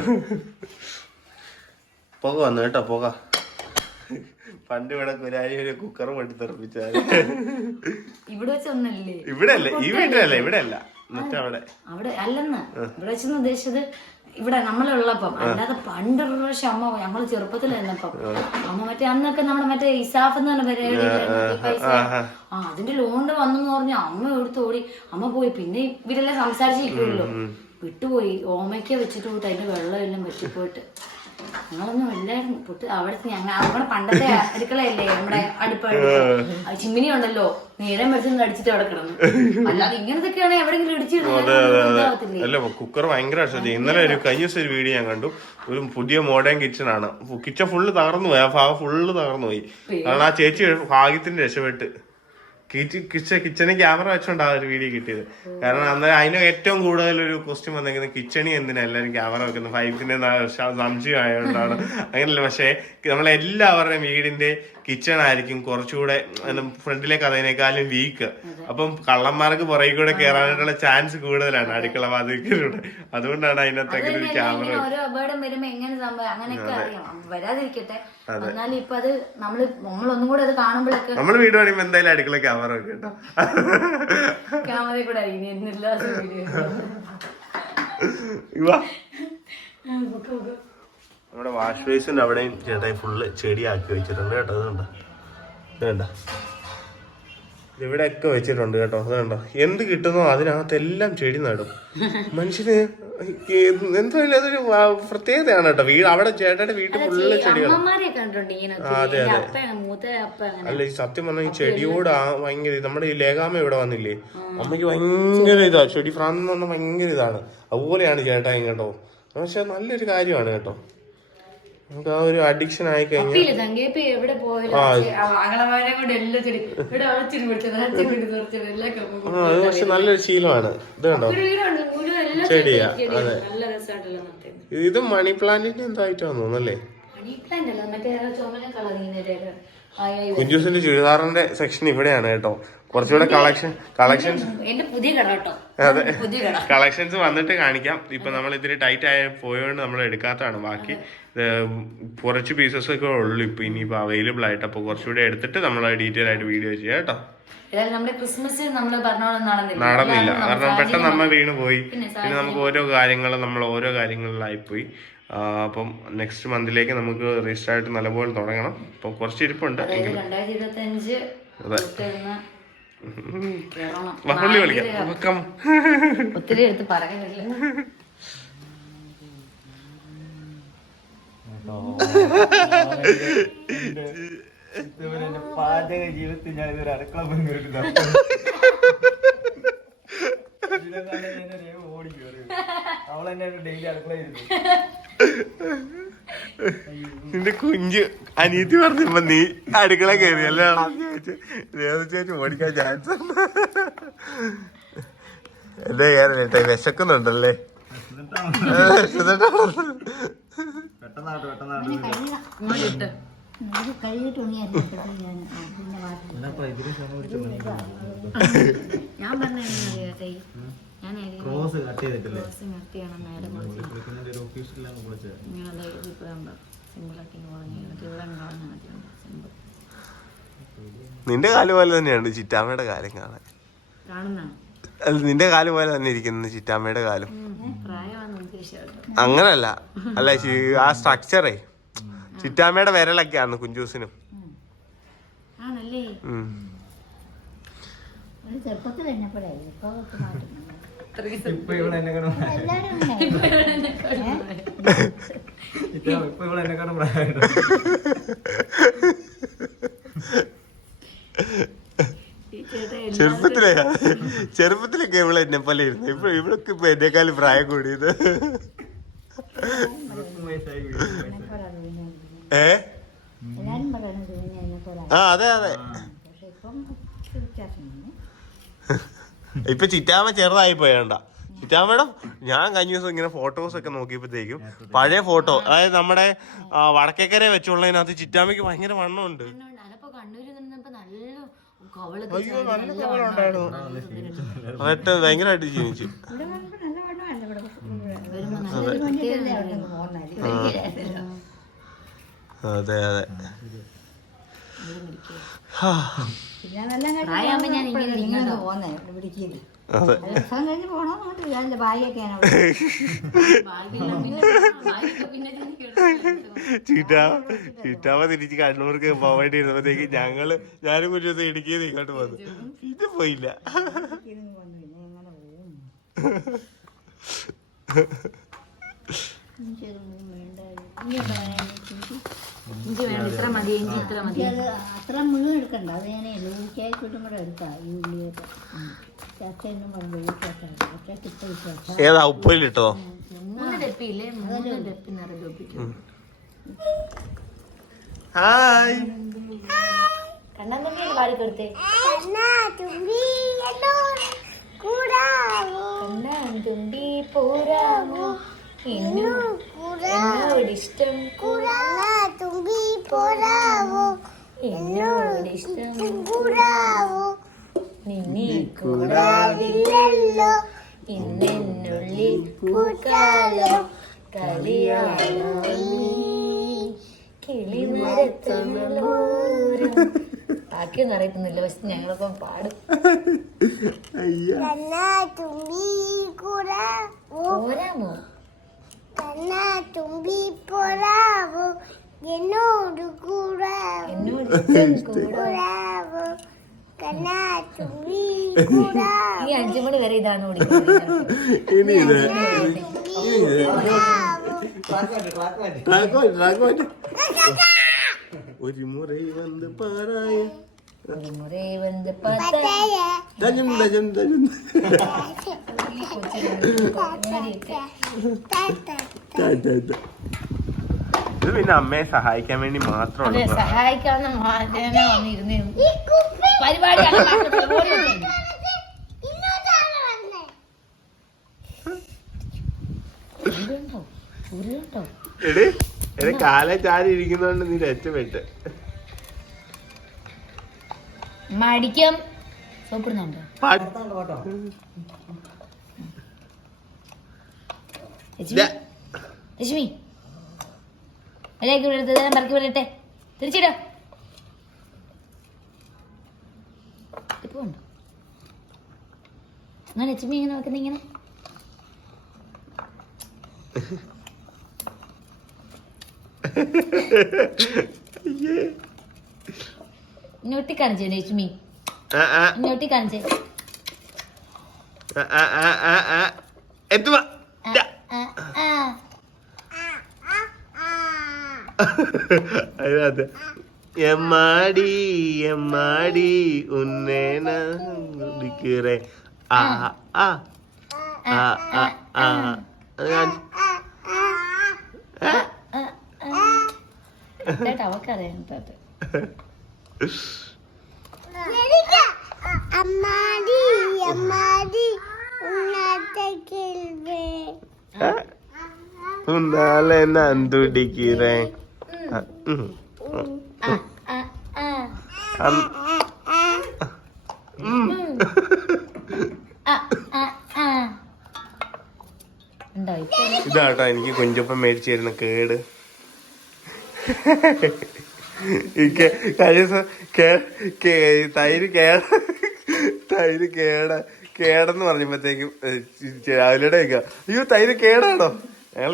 പുക വന്നു കേട്ടോ. പുക പണ്ട് ഇവിടെ ഒരു കുക്കറും വെട്ടി തെറിപ്പിച്ചാൽ ഇവിടെ വെച്ചൊന്നല്ലേ? ഇവിടെ അല്ല, ഈ വീട്ടിലല്ല. ഇവിടെ അല്ല, അവിടെ അല്ലെന്ന് ഇവിടെ വെച്ചെന്ന് ഉദ്ദേശിച്ചത് ഇവിടെ നമ്മളുള്ളപ്പം അല്ലാതെ പണ്ടൊരു പ്രാവശ്യം അമ്മ ഞങ്ങള് ചെറുപ്പത്തിൽ നിന്നപ്പം അമ്മ മറ്റേ അന്നൊക്കെ നമ്മുടെ മറ്റേ ഇസാഫ് എന്ന് പറഞ്ഞ പരിപാടി അതിന്റെ ലോണിന്റെ വന്നെന്ന് പറഞ്ഞ അമ്മ എടുത്ത് ഓടി അമ്മ പോയി. പിന്നെ ഇവരെല്ലാം സംസാരിച്ചിരിക്കുമല്ലോ, വിട്ടുപോയി. ഓമയ്ക്ക വെച്ചിട്ട് പോയിട്ട് അതിന്റെ വെള്ളം എല്ലാം വെട്ടിപ്പോയിട്ട് ഞങ്ങളൊന്നും ഇല്ലായിരുന്നു. അവിടുത്തെ നമ്മുടെ പണ്ടത്തെ അടുക്കളയല്ലേ, നമ്മുടെ അടുപ്പ് ചിമ്മിനി ഉണ്ടല്ലോ, നേരം വെച്ച് അടിച്ചിട്ട് അവിടെ കിടന്നു. അല്ലാതെ ഇങ്ങനത്തൊക്കെയാണ് എവിടെയെങ്കിലും ഇടിച്ചിരുന്നു. അല്ല കുക്കർ ഭയങ്കര ഇന്നലെ കഴിഞ്ഞ ദിവസം ഒരു വീഡിയോ ഞാൻ കണ്ടു. ഒരു പുതിയ മോഡേൺ കിച്ചൺ ആണ്. കിച്ചൺ ഫുള്ള് തകർന്നു പോയി, ആ ഭാഗം ഫുള്ള് തകർന്നു പോയി. കാരണം ആ ചേച്ചി ഭാഗ്യത്തിന് രക്ഷപ്പെട്ട് കിച്ചണിൽ ക്യാമറ വെച്ചോണ്ടാ ഒരു വീഡിയോ കിട്ടിയത്. കാരണം അന്നേരം അതിന് ഏറ്റവും കൂടുതൽ ഒരു ക്വസ്റ്റ്യൻ വന്നിരിക്കുന്നത് കിച്ചണിൽ എന്തിനാ എല്ലാവരും ക്യാമറ വെക്കുന്നത്, ഫൈവിന്റെ സംശയം ആയതുകൊണ്ടാണ്. അങ്ങനെയല്ല, പക്ഷേ നമ്മളെല്ലാവരുടെയും വീടിന്റെ കിച്ചൺ ആയിരിക്കും കുറച്ചുകൂടെ ഫ്രണ്ടിലേക്ക് അതിനേക്കാളും വീക്ക്. അപ്പം കള്ളന്മാർക്ക് പുറകെ കൂടെ കയറാനായിട്ടുള്ള ചാൻസ് കൂടുതലാണ് അടുക്കള വാതിൽക്കിലൂടെ. അതുകൊണ്ടാണ് അതിനകത്തൊക്കെ ഒരു ക്യാമറ. ഓരോ അപകടം വരുമ്പോ എങ്ങനെ സംഭവം അങ്ങനെയൊക്കെ അറിയാം, വരാതിരിക്കട്ടെ. എന്നാലും ഇപ്പൊ അത് നമ്മളൊന്നും കൂടെ അത് കാണുമ്പോഴൊക്കെ നമ്മള് വീട് പണിയുമ്പോ എന്തായാലും അടുക്കള ക്യാമറ ഒക്കെ കേട്ടോ, ക്യാമറയിൽ കൂടെ അറിയുന്നു. നമ്മുടെ വാഷ് ബേസിന്റെ അവിടെയും ചേട്ടായി ഫുള്ള് ചെടിയാക്കി വെച്ചിട്ടുണ്ട് കേട്ടോ. അതുകൊണ്ടോ വേണ്ട ഇവിടെ ഒക്കെ വെച്ചിട്ടുണ്ട് കേട്ടോ. അതുകൊണ്ടോ എന്ത് കിട്ടുന്നോ അതിനകത്ത് എല്ലാം ചെടി നടും മനുഷ്യന്. എന്തായാലും അതൊരു പ്രത്യേകതയാണ് കേട്ടോ. വീട് അവിടെ ചേട്ടന്റെ വീട്ടിൽ ഫുള്ള് ചെടികൾ. അതെ അതെ. അല്ല ഈ സത്യം പറഞ്ഞാൽ ഈ ചെടിയോട് ഭയങ്കര നമ്മുടെ ഈ ലേഖാമ ഇവിടെ വന്നില്ലേ, അമ്മയ്ക്ക് ഭയങ്കര ഇതാ ചെടി ഫ്രാന്ന് പറഞ്ഞാൽ ഭയങ്കര ഇതാണ്. അതുപോലെയാണ് ചേട്ടായി കേട്ടോ. പക്ഷെ നല്ലൊരു കാര്യമാണ് കേട്ടോ. നമുക്ക് ആ ഒരു അഡിക്ഷൻ ആയി കഴിഞ്ഞാൽ അത് പക്ഷെ നല്ലൊരു ശീലമാണ്. ഇത് കണ്ടോ ചെടിയാ. അതെ, ഇത് മണി പ്ലാന്റിന്റെ എന്തായിട്ടാന്ന് തോന്നുന്നല്ലേ. കുഞ്ചൂസിന്റെ ചുരിദാറിന്റെ സെക്ഷൻ ഇവിടെയാണ് കേട്ടോ. കുറച്ചുകൂടെ കളക്ഷൻസ് അതെ കളക്ഷൻസ് വന്നിട്ട് കാണിക്കാം. ഇപ്പൊ നമ്മൾ ഇതിന് ടൈറ്റ് ആയി പോയോണ്ട് നമ്മൾ എടുക്കാത്തതാണ്. ബാക്കി കുറച്ച് പീസസ് ഒക്കെ ഉള്ളു ഇപ്പൊ ഇനിയിപ്പോ അവൈലബിൾ ആയിട്ട്. അപ്പൊ കുറച്ചുകൂടെ എടുത്തിട്ട് നമ്മൾ ഡീറ്റെയിൽ ആയിട്ട് വീഡിയോ ചെയ്യാം കേട്ടോ. നടന്നില്ല കാരണം പെട്ടെന്ന് നമ്മ വീണ് പോയി. പിന്നെ നമുക്ക് ഓരോ കാര്യങ്ങളിലായിപ്പോയി. അപ്പം നെക്സ്റ്റ് മന്തിലേക്ക് നമുക്ക് രജിസ്റ്റർ ആയിട്ട് നല്ലപോലെ തുടങ്ങണം. ഇപ്പം കുറച്ച് ഇരിപ്പുണ്ട്. ഒത്തിരി എടുത്ത് പറയുന്നില്ല. പാചക ജീവിതത്തിൽ ഞാൻ ഇതൊരു അടുക്കള പങ്കെടുക്കുന്ന ഓടി കയറി അവളെന്നെ ഡെയിലി അടുക്കളയിരുന്നു. നിന്റെ കുഞ്ഞ് അനീതി പറഞ്ഞപ്പോ നീ അടുക്കള കയറിയല്ലേ ചേച്ചി ഓടിക്കാൻ ചാൻസ് എന്താ ചെയ്യാനേട്ടാ വിശക്കുന്നുണ്ടല്ലേ. ഞാൻ പറഞ്ഞു ക്രോസ് കട്ട് ചെയ്തിട്ടില്ലേ? നിന്റെ കാല് പോലെ തന്നെയാണ് ചിറ്റാമ്മയുടെ കാലം കാണാൻ. അല്ല നിന്റെ കാല് പോലെ തന്നെ ഇരിക്കുന്നു ചിറ്റാമ്മയുടെ കാലും. അങ്ങനല്ല, അല്ല ആ സ്ട്രക്ചറേ ചിറ്റാമ്മയുടെ വിരലൊക്കെയാണ് കുഞ്ചൂസിനും. ചെറുപ്പത്തിൽ ഇപ്പൊ ഇവളെന്നെക്കാളും പ്രായമുണ്ട്. ചെറുപ്പത്തിലൊക്കെ ഇവളെ എന്നെ പോലെ ഇരുന്നു. ഇവളൊക്കെ ഇപ്പൊ എന്നെക്കാളും പ്രായം കൂടിയത്. അതെ അതെ. ഇപ്പൊ ചിറ്റാമ്മ ചെറുതായി പോയണ്ട. ചിറ്റാമ്മയുടെ ഞാൻ കഴിഞ്ഞ ദിവസം ഇങ്ങനെ ഫോട്ടോസ് ഒക്കെ നോക്കിയപ്പോഴത്തേക്കും പഴയ ഫോട്ടോ, അതായത് നമ്മുടെ വടക്കേക്കര വെച്ചുള്ളതിനകത്ത് ചിറ്റാമ്മയ്ക്ക് ഭയങ്കര വണ്ണമുണ്ട്. അയ്യോ നല്ല കവളുണ്ടായിരുന്നു. എന്നിട്ട് ഭയങ്കരമായിട്ട് ജീവിച്ചു. അതെ അതെ. പിന്നെ അതെല്ലാം പ്രായമാകുമ്പോ ഞാൻ ഇങ്ങനെ ഇങ്ങനെ പോന്നേ പിടിക്കില്ല അതെ ദിവസം കഴിഞ്ഞ് പോണോ അങ്ങോട്ട് വിചാരില്ല ഭാഗ്യൊക്കെയാണ് ചീറ്റാമ തിരിച്ച് കണ്ണൂർക്ക് പോവേണ്ടി ഇരുന്നപ്പോഴത്തേക്ക് ഞാനും ഒരു ദിവസം ഇടുക്കിയത് ഇങ്ങോട്ട് വന്നു ഇത് പോയില്ല. ഇഞ്ചി വേണം, ഇത്ര മതി, ഇഞ്ചി ഇത്ര മതി. അത് അത്ര മുഴുവൻ എടുക്കണ്ട, അത് ഞാൻ ലൂക്കായിട്ടൊന്നും കൂടെ എടുക്കാം. ഈ ഉള്ളിയൊക്കെ ചക്കയൊന്നും പറഞ്ഞു ചക്ക ഏതാ ഉപ്പിലിട്ടോ? 3 ഡപ്പിയില്ലേ, 3 ഡപ്പി നിറയെ ഡപ്പിക്കും. ഹായ് കണ്ണൻ തമ്മിയാണ് പാടിക്കൊടുത്തേ. കണ്ണൻ തുമ്പി പോരാമോ എന്നോടിഷ്ടം, എന്നോടിഷ്ടം നിന്നെ കൂടാതില്ലല്ലോ ഇന്നെന്നുള്ളിൽ പൂക്കാലോ കളിയാണോ നീ കിളിമരത്തണലോരം. ബാക്കിയൊന്നും അറിയത്തുന്നില്ല, പക്ഷെ ഞങ്ങളിപ്പം പാടും. പോരാമോ എന്നോട് ഇഷ്ടം കൂടാവോ. ഈ 5 മണി വരെ ഇതാണ് ഓടിക്കുന്നത്. ഒരു മുறை വന്ന് പാറായ ഒരു മുறை വന്ന് പാത്താ ഇത് പിന്നെ അമ്മയെ സഹായിക്കാൻ വേണ്ടി മാത്രമാണ്. സഹായിക്കാവുന്ന വന്നിരുന്നേ പരിപാടിയാണ്. എടി കാലെ ചാരി ഇരിക്കുന്നോണ്ട് നീ രക്ഷപ്പെട്ട്. മടിക്കും സോപ്പിടുന്നുണ്ടോ? ലക്ഷ്മി പറക്കി വിടട്ടെ, തിരിച്ചിടോ. ഇപ്പൊ ഉണ്ടോ അങ്ങനെ ലക്ഷ്മി ഇങ്ങനെ നോക്കുന്ന ഇങ്ങനെ ഞൊട്ടി കാണിച്ചേ ലക്ഷ്മി, ഞൊട്ടി കാണിച്ചേ. എത്തുവാ അതിനകത്ത് എമ്മാടി എമ്മാടി ഉന്നേന കുടിക്കറേ ആ ആ ആ ആ ആ അവക്കറിയാം. ഉന്നാലെ നന്തുടിക്കറേ ഇതാട്ടോ എനിക്ക് കുഞ്ചപ്പം മേടിച്ചു തരുന്ന കേട്. തൈര് കേടെന്ന് പറഞ്ഞപ്പോഴത്തേക്കും രാവിലെ അയ്യോ തൈര് കേടാണോ? ഞങ്ങൾ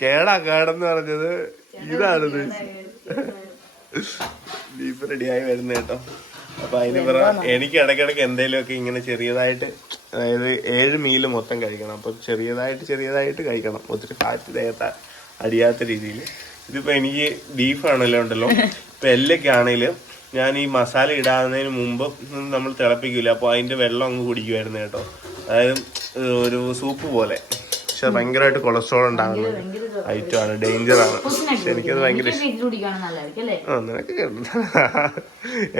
കേടെന്ന് പറഞ്ഞത് ഇതാണിത്. ബീഫ് റെഡിയായി വരുന്ന കേട്ടോ. അപ്പൊ അതിന് പുറമെ എനിക്ക് ഇടയ്ക്കിടയ്ക്ക് എന്തെങ്കിലുമൊക്കെ ഇങ്ങനെ ചെറിയതായിട്ട്, അതായത് 7 മീല് മൊത്തം കഴിക്കണം. അപ്പൊ ചെറിയതായിട്ട് കഴിക്കണം, ഒത്തിരി ഫാറ്റ് ദേഹത്ത് അടിയാത്ത രീതിയിൽ. ഇതിപ്പോ എനിക്ക് ബീഫാണല്ലോ ഉണ്ടല്ലോ. ഇപ്പൊ എല്ലൊക്കെ ആണെങ്കിലും ഞാൻ ഈ മസാല ഇടാവുന്നതിന് മുമ്പ് നമ്മൾ തിളപ്പിക്കില്ല, അപ്പൊ അതിന്റെ വെള്ളം അങ്ങ് കുടിക്കുമായിരുന്നു കേട്ടോ. അതായത് ഒരു സൂപ്പ് പോലെ. പക്ഷെ ഭയങ്കരമായിട്ട് കൊളസ്ട്രോൾ ഉണ്ടാകുന്ന ഐറ്റമാണ്, ഡേഞ്ചറാണ്. പക്ഷെ എനിക്കത് ഭയങ്കര നിനക്ക്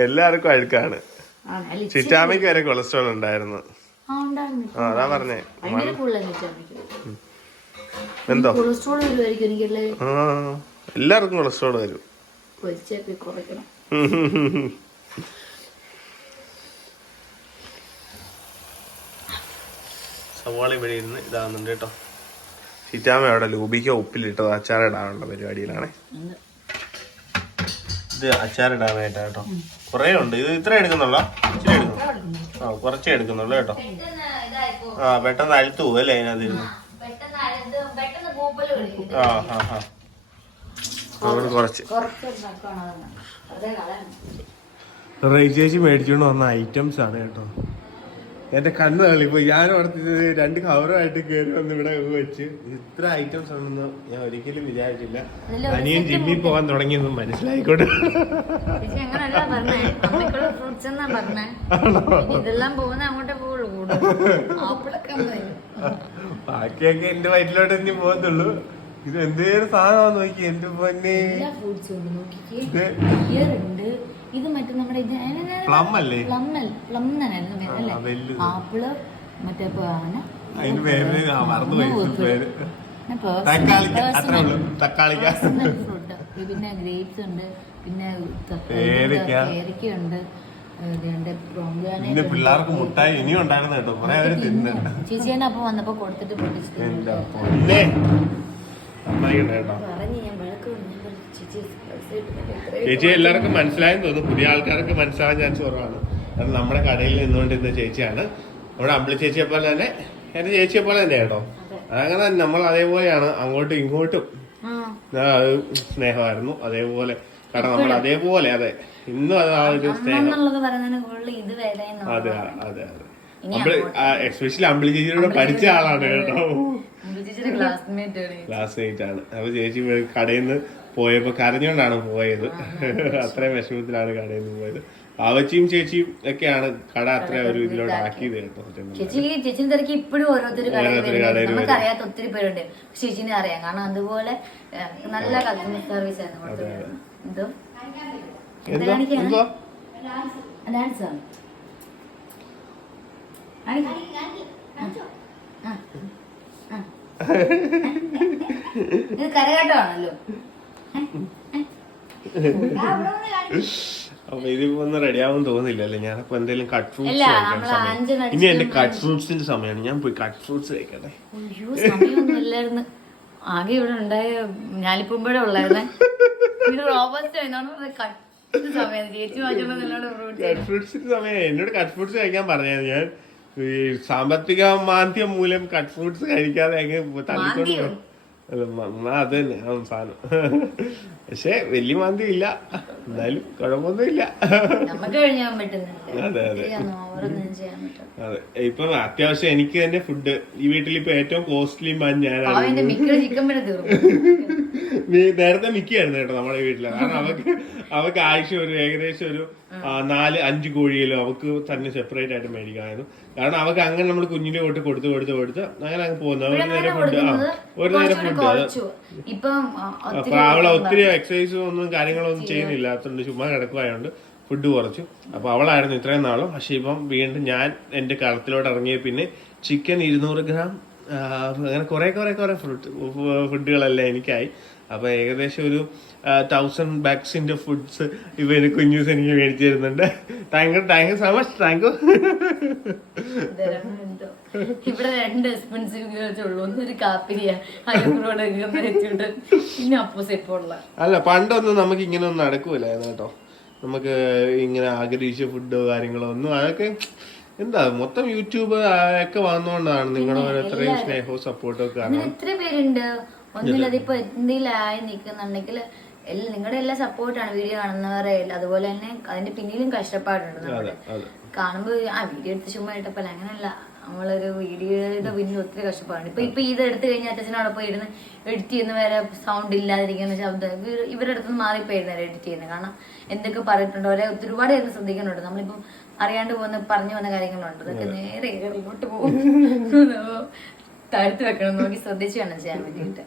എല്ലാവർക്കും അഴുക്കാണ്. ചിറ്റാമ്മയ്ക്ക് വരെ കൊളസ്ട്രോൾ ഉണ്ടായിരുന്നു. അതാ പറഞ്ഞേ. എന്തോ എല്ലാവർക്കും കൊളസ്ട്രോൾ വരും. സവാള ഇവിടെ ഇരുന്ന് ഇതാകുന്നുണ്ട് കേട്ടോ. ചിറ്റാമ്മ അവിടെ ലൂബിക്ക ഉപ്പിലിട്ടത് അച്ചാറിടാനുള്ള പരിപാടിയിലാണ്. ഇത് അച്ചാറിടാനായിട്ടാ കേട്ടോ. കുറേ ഉണ്ട്. ഇത് ഇത്ര എടുക്കുന്നുള്ള ഇച്ചിരി എടുക്കുന്നു. ആ കുറച്ചേ എടുക്കുന്നുള്ളൂ കേട്ടോ. ആ പെട്ടെന്ന് അഴുത്തു പോകും അല്ലേ അതിനകത്തിരുന്ന്. ആ ആ ആ അതുകൊണ്ട് കുറച്ച് ചേച്ചി മേടിച്ചോണ്ട് വന്ന ഐറ്റംസ് ആണ് കേട്ടോ. എന്റെ കണ്ണ് തള്ളിപ്പോ. ഞാൻ ഓർത്തിട്ട് 2 കവറുമായിട്ട് കയറി വന്ന് ഇവിടെ വെച്ച് ഇത്ര ഐറ്റംസ് ആണെന്ന് ഞാൻ ഒരിക്കലും വിചാരിച്ചില്ല. അനിയൻ ജിമ്മിൽ പോകാൻ തുടങ്ങിയെന്ന് മനസ്സിലായിക്കോട്ടെ. ബാക്കിയൊക്കെ എന്റെ വയറ്റിലോട്ട് തന്നെ പോകത്തുള്ളൂ. ഇത് എന്തേലും സാധനമാന്ന് നോക്കി എന്റെ പൊന്നെ. ഇത് മറ്റേ നമ്മുടെ പ്ലം അല്ലേ? ആപ്പിള് മറ്റേ അതിന് പേര് മറന്നുപോയി പേര്. തക്കാളിക്ക അത്രേ ഉള്ളൂ. തക്കാളിക്ക ഫ്രൂട്ട് പിന്നെ ഗ്രേപ്സ് ഉണ്ട് പിന്നെ പേരയ്ക്ക ഉണ്ട് പിന്നെ പിള്ളേർക്ക് മുട്ടായി ഇനിയും ഉണ്ടായിരുന്നു കേട്ടോ. കുറെ അവര് തിന്നുണ്ട്. ചേച്ചിയാണ് അപ്പൊ വന്നപ്പോ കൊടുത്തിട്ട് പൊട്ടിച്ചിട്ട് എന്റെ പൊന്നെ നന്നായിട്ടുണ്ട് കേട്ടോ. ചേച്ചി എല്ലാവർക്കും മനസ്സിലായെന്ന് തോന്നുന്നു. പുതിയ ആൾക്കാർക്ക് മനസ്സിലാകാൻ ചാൻസ് കുറവാണ്. കാരണം നമ്മുടെ കടയിൽ നിന്നുകൊണ്ടിരുന്ന ചേച്ചിയാണ്. നമ്മുടെ അമ്പിളി ചേച്ചിയെ പോലെ തന്നെ എന്റെ ചേച്ചിയെ പോലെ തന്നെ കേട്ടോ. അങ്ങനെ നമ്മൾ അതേപോലെയാണ് അങ്ങോട്ടും ഇങ്ങോട്ടും സ്നേഹമായിരുന്നു. അതേപോലെ കാരണം നമ്മൾ അതേപോലെ അതെ ഇന്നും അത് ആ ഒരു സ്നേഹം. അതെ അതെ അതെ എസ്പെഷ്യലി അമ്പിളി ചേച്ചിയോട് പഠിച്ച ആളാണ് കേട്ടോ. ക്ലാസ്മേറ്റ് ആണ്. അപ്പൊ ചേച്ചി കടയിൽ നിന്ന് പോയപ്പോ കരഞ്ഞോണ്ടാണ് പോയത്. അത്രയും വിഷമത്തിലാണ് കടയിൽ നിന്ന് പോയത്. ആവച്ചിയും ചേച്ചിയും ഒക്കെയാണ് കട അത്ര ഒരു ഇതിലോട്ട് ആക്കിയത് കേട്ടോ. ചേച്ചിനെ തിരക്കി ഇപ്പോഴും ഓരോരുത്തർ നമുക്ക് അറിയാത്ത ഒത്തിരി പേരുണ്ട്. ചേച്ചിനെ അറിയാം കാരണം അതുപോലെ നല്ല കസ്റ്റമർ സർവീസ് ആയിരുന്നു. എന്തോ ഡാൻസ് ഇത് കരകാട്ടമാണല്ലോ. അപ്പൊ ഇതിപ്പോ ഒന്നും റെഡിയാവും തോന്നില്ലല്ലേ. ഞാനപ്പോ എന്തെങ്കിലും കട്ട് ഫ്രൂട്ട്സ് കഴിക്കാൻ സമയം. ഇനി എന്റെ കട്ട് ഫ്രൂട്ട്സിന്റെ സമയമാണ്. ഞാൻ പോയി കട്ട് ഫ്രൂട്ട്സ് കഴിക്കട്ടെ. സമയമൊന്നും ഇല്ലായിരുന്നു. ആകെ ഇവിടെ ഉണ്ടായ ഞാലിപ്പൂമ്പഴ ഉള്ളായിരുന്നേ. ഇത് റോബസ്റ്റ് കട്ട് ഫ്രൂട്ട്സിന്റെ സമയം. എന്നോട് കട്ട് ഫ്രൂട്ട്സ് കഴിക്കാൻ പറഞ്ഞത് ഞാൻ ഈ സാമ്പത്തിക മാന്ദ്യം മൂലം കട്ട് ഫ്രൂട്ട്സ് കഴിക്കാതെ അങ്ങ് തള്ളിക്കൊണ്ട് അത് തന്നെ സാധനം. പക്ഷെ വലിയ മാന്ദ്യം ഇല്ല. എന്നാലും കുഴപ്പമൊന്നുമില്ല. അതെ അതെ അതെ. ഇപ്പൊ അത്യാവശ്യം എനിക്ക് തന്നെ ഫുഡ് ഈ വീട്ടിൽ ഇപ്പൊ ഏറ്റവും കോസ്റ്റ്ലി മാൻ ഞാനാണ്. നേരത്തെ മിക്കായിരുന്നു കേട്ടോ നമ്മുടെ വീട്ടില്. കാരണം അവക്ക് ആഴ്ച ഒരു ഏകദേശം ഒരു 4-5 കോഴിയിലും അവക്ക് തന്നെ സെപ്പറേറ്റ് ആയിട്ട് മേടിക്കാമായിരുന്നു. കാരണം അവക്ക് അങ്ങനെ നമ്മൾ കുഞ്ഞിന്റെ തൊട്ട് കൊടുത്ത് അങ്ങനെ അങ്ങ് പോകുന്നു. ഒരു നേരം ഫുഡ് അപ്പൊ അവളെ ഒത്തിരി എക്സസൈസും ഒന്നും കാര്യങ്ങളൊന്നും ചെയ്യുന്നില്ലാത്തതുകൊണ്ട് ചുമ്മാ കിടക്കുവായോണ്ട് ഫുഡ് കുറച്ചു. അപ്പൊ അവളായിരുന്നു ഇത്രയും നാളും. പക്ഷെ ഇപ്പം വീണ്ടും ഞാൻ എന്റെ കളത്തിലോട്ട് ഇറങ്ങിയ പിന്നെ ചിക്കൻ 200 ഗ്രാം അങ്ങനെ കുറെ ഫുഡുകളെല്ലാം എനിക്കായി. അപ്പൊ ഏകദേശം ഒരു 1000 ബാഗ്സിന്റെ ഫുഡ്സ് ഇവര് കുഞ്ഞൂസ് എനിക്ക് മേടിച്ചു തരുന്നുണ്ട്. Thank you so much. Thank you. ഇവിടെ 2 എക്സ്പെൻസീവ് ഉള്ളൂ. ഒന്നൊരു കാപ്പിരിയ പിന്നെ അപ്പോസ് ഇപ്പോൾ ഉള്ള അല്ല പണ്ടൊന്നും നമുക്ക് ഇങ്ങനെ ഒന്നും നടക്കൂലായിരുന്നു കേട്ടോ. നമുക്ക് ഇങ്ങനെ ആഗ്രഹിച്ച ഫുഡോ കാര്യങ്ങളോ ഒന്നും അതൊക്കെ എന്താ മൊത്തം യൂട്യൂബ് ഒക്കെ വന്നുകൊണ്ടാണ് നിങ്ങളുടെ എത്രയും സ്നേഹവും സപ്പോർട്ടും ഒക്കെ കാരണം. എത്ര പേരുണ്ട് ഒന്നിലതിപ്പോ എന്തെങ്കിലും ആയി നിൽക്കുന്നുണ്ടെങ്കിൽ നിങ്ങളുടെ എല്ലാ സപ്പോർട്ടാണ് വീഡിയോ കാണുന്നവരെ. അതുപോലെ തന്നെ അതിന്റെ പിന്നിലും കഷ്ടപ്പാടുണ്ട്. നമ്മള് കാണുമ്പോ വീഡിയോ എടുത്ത് ചുമ്മാ ഇട്ടപ്പോ അങ്ങനെയല്ല. നമ്മളൊരു വീഡിയോയുടെ പിന്നിൽ ഒത്തിരി കഷ്ടപ്പാടുണ്ട്. ഇപ്പൊ ഇത് എടുത്തു കഴിഞ്ഞാൽ അച്ഛനോടൊപ്പം ഇരുന്ന് എഡിറ്റ് ചെയ്യുന്ന വരെ സൗണ്ട് ഇല്ലാതിരിക്കുന്ന ശബ്ദം ഇവരുടെ അടുത്ത് മാറിപ്പോയിരുന്നല്ലോ എഡിറ്റ് ചെയ്യുന്നത്. കാരണം എന്തൊക്കെ പറഞ്ഞിട്ടുണ്ടോ അവരെ ഒരുപാട് പേര് ശ്രദ്ധിക്കുന്നുണ്ട്. നമ്മളിപ്പം അറിയാണ്ട് പറഞ്ഞു വന്ന കാര്യങ്ങളുണ്ട്. അതൊക്കെ നേരെ ഇങ്ങോട്ട് പോകും. താഴ്ത്തി വെക്കണം നോക്കി ശ്രദ്ധിച്ചു വേണം ചെയ്യാൻ വേണ്ടിയിട്ട്.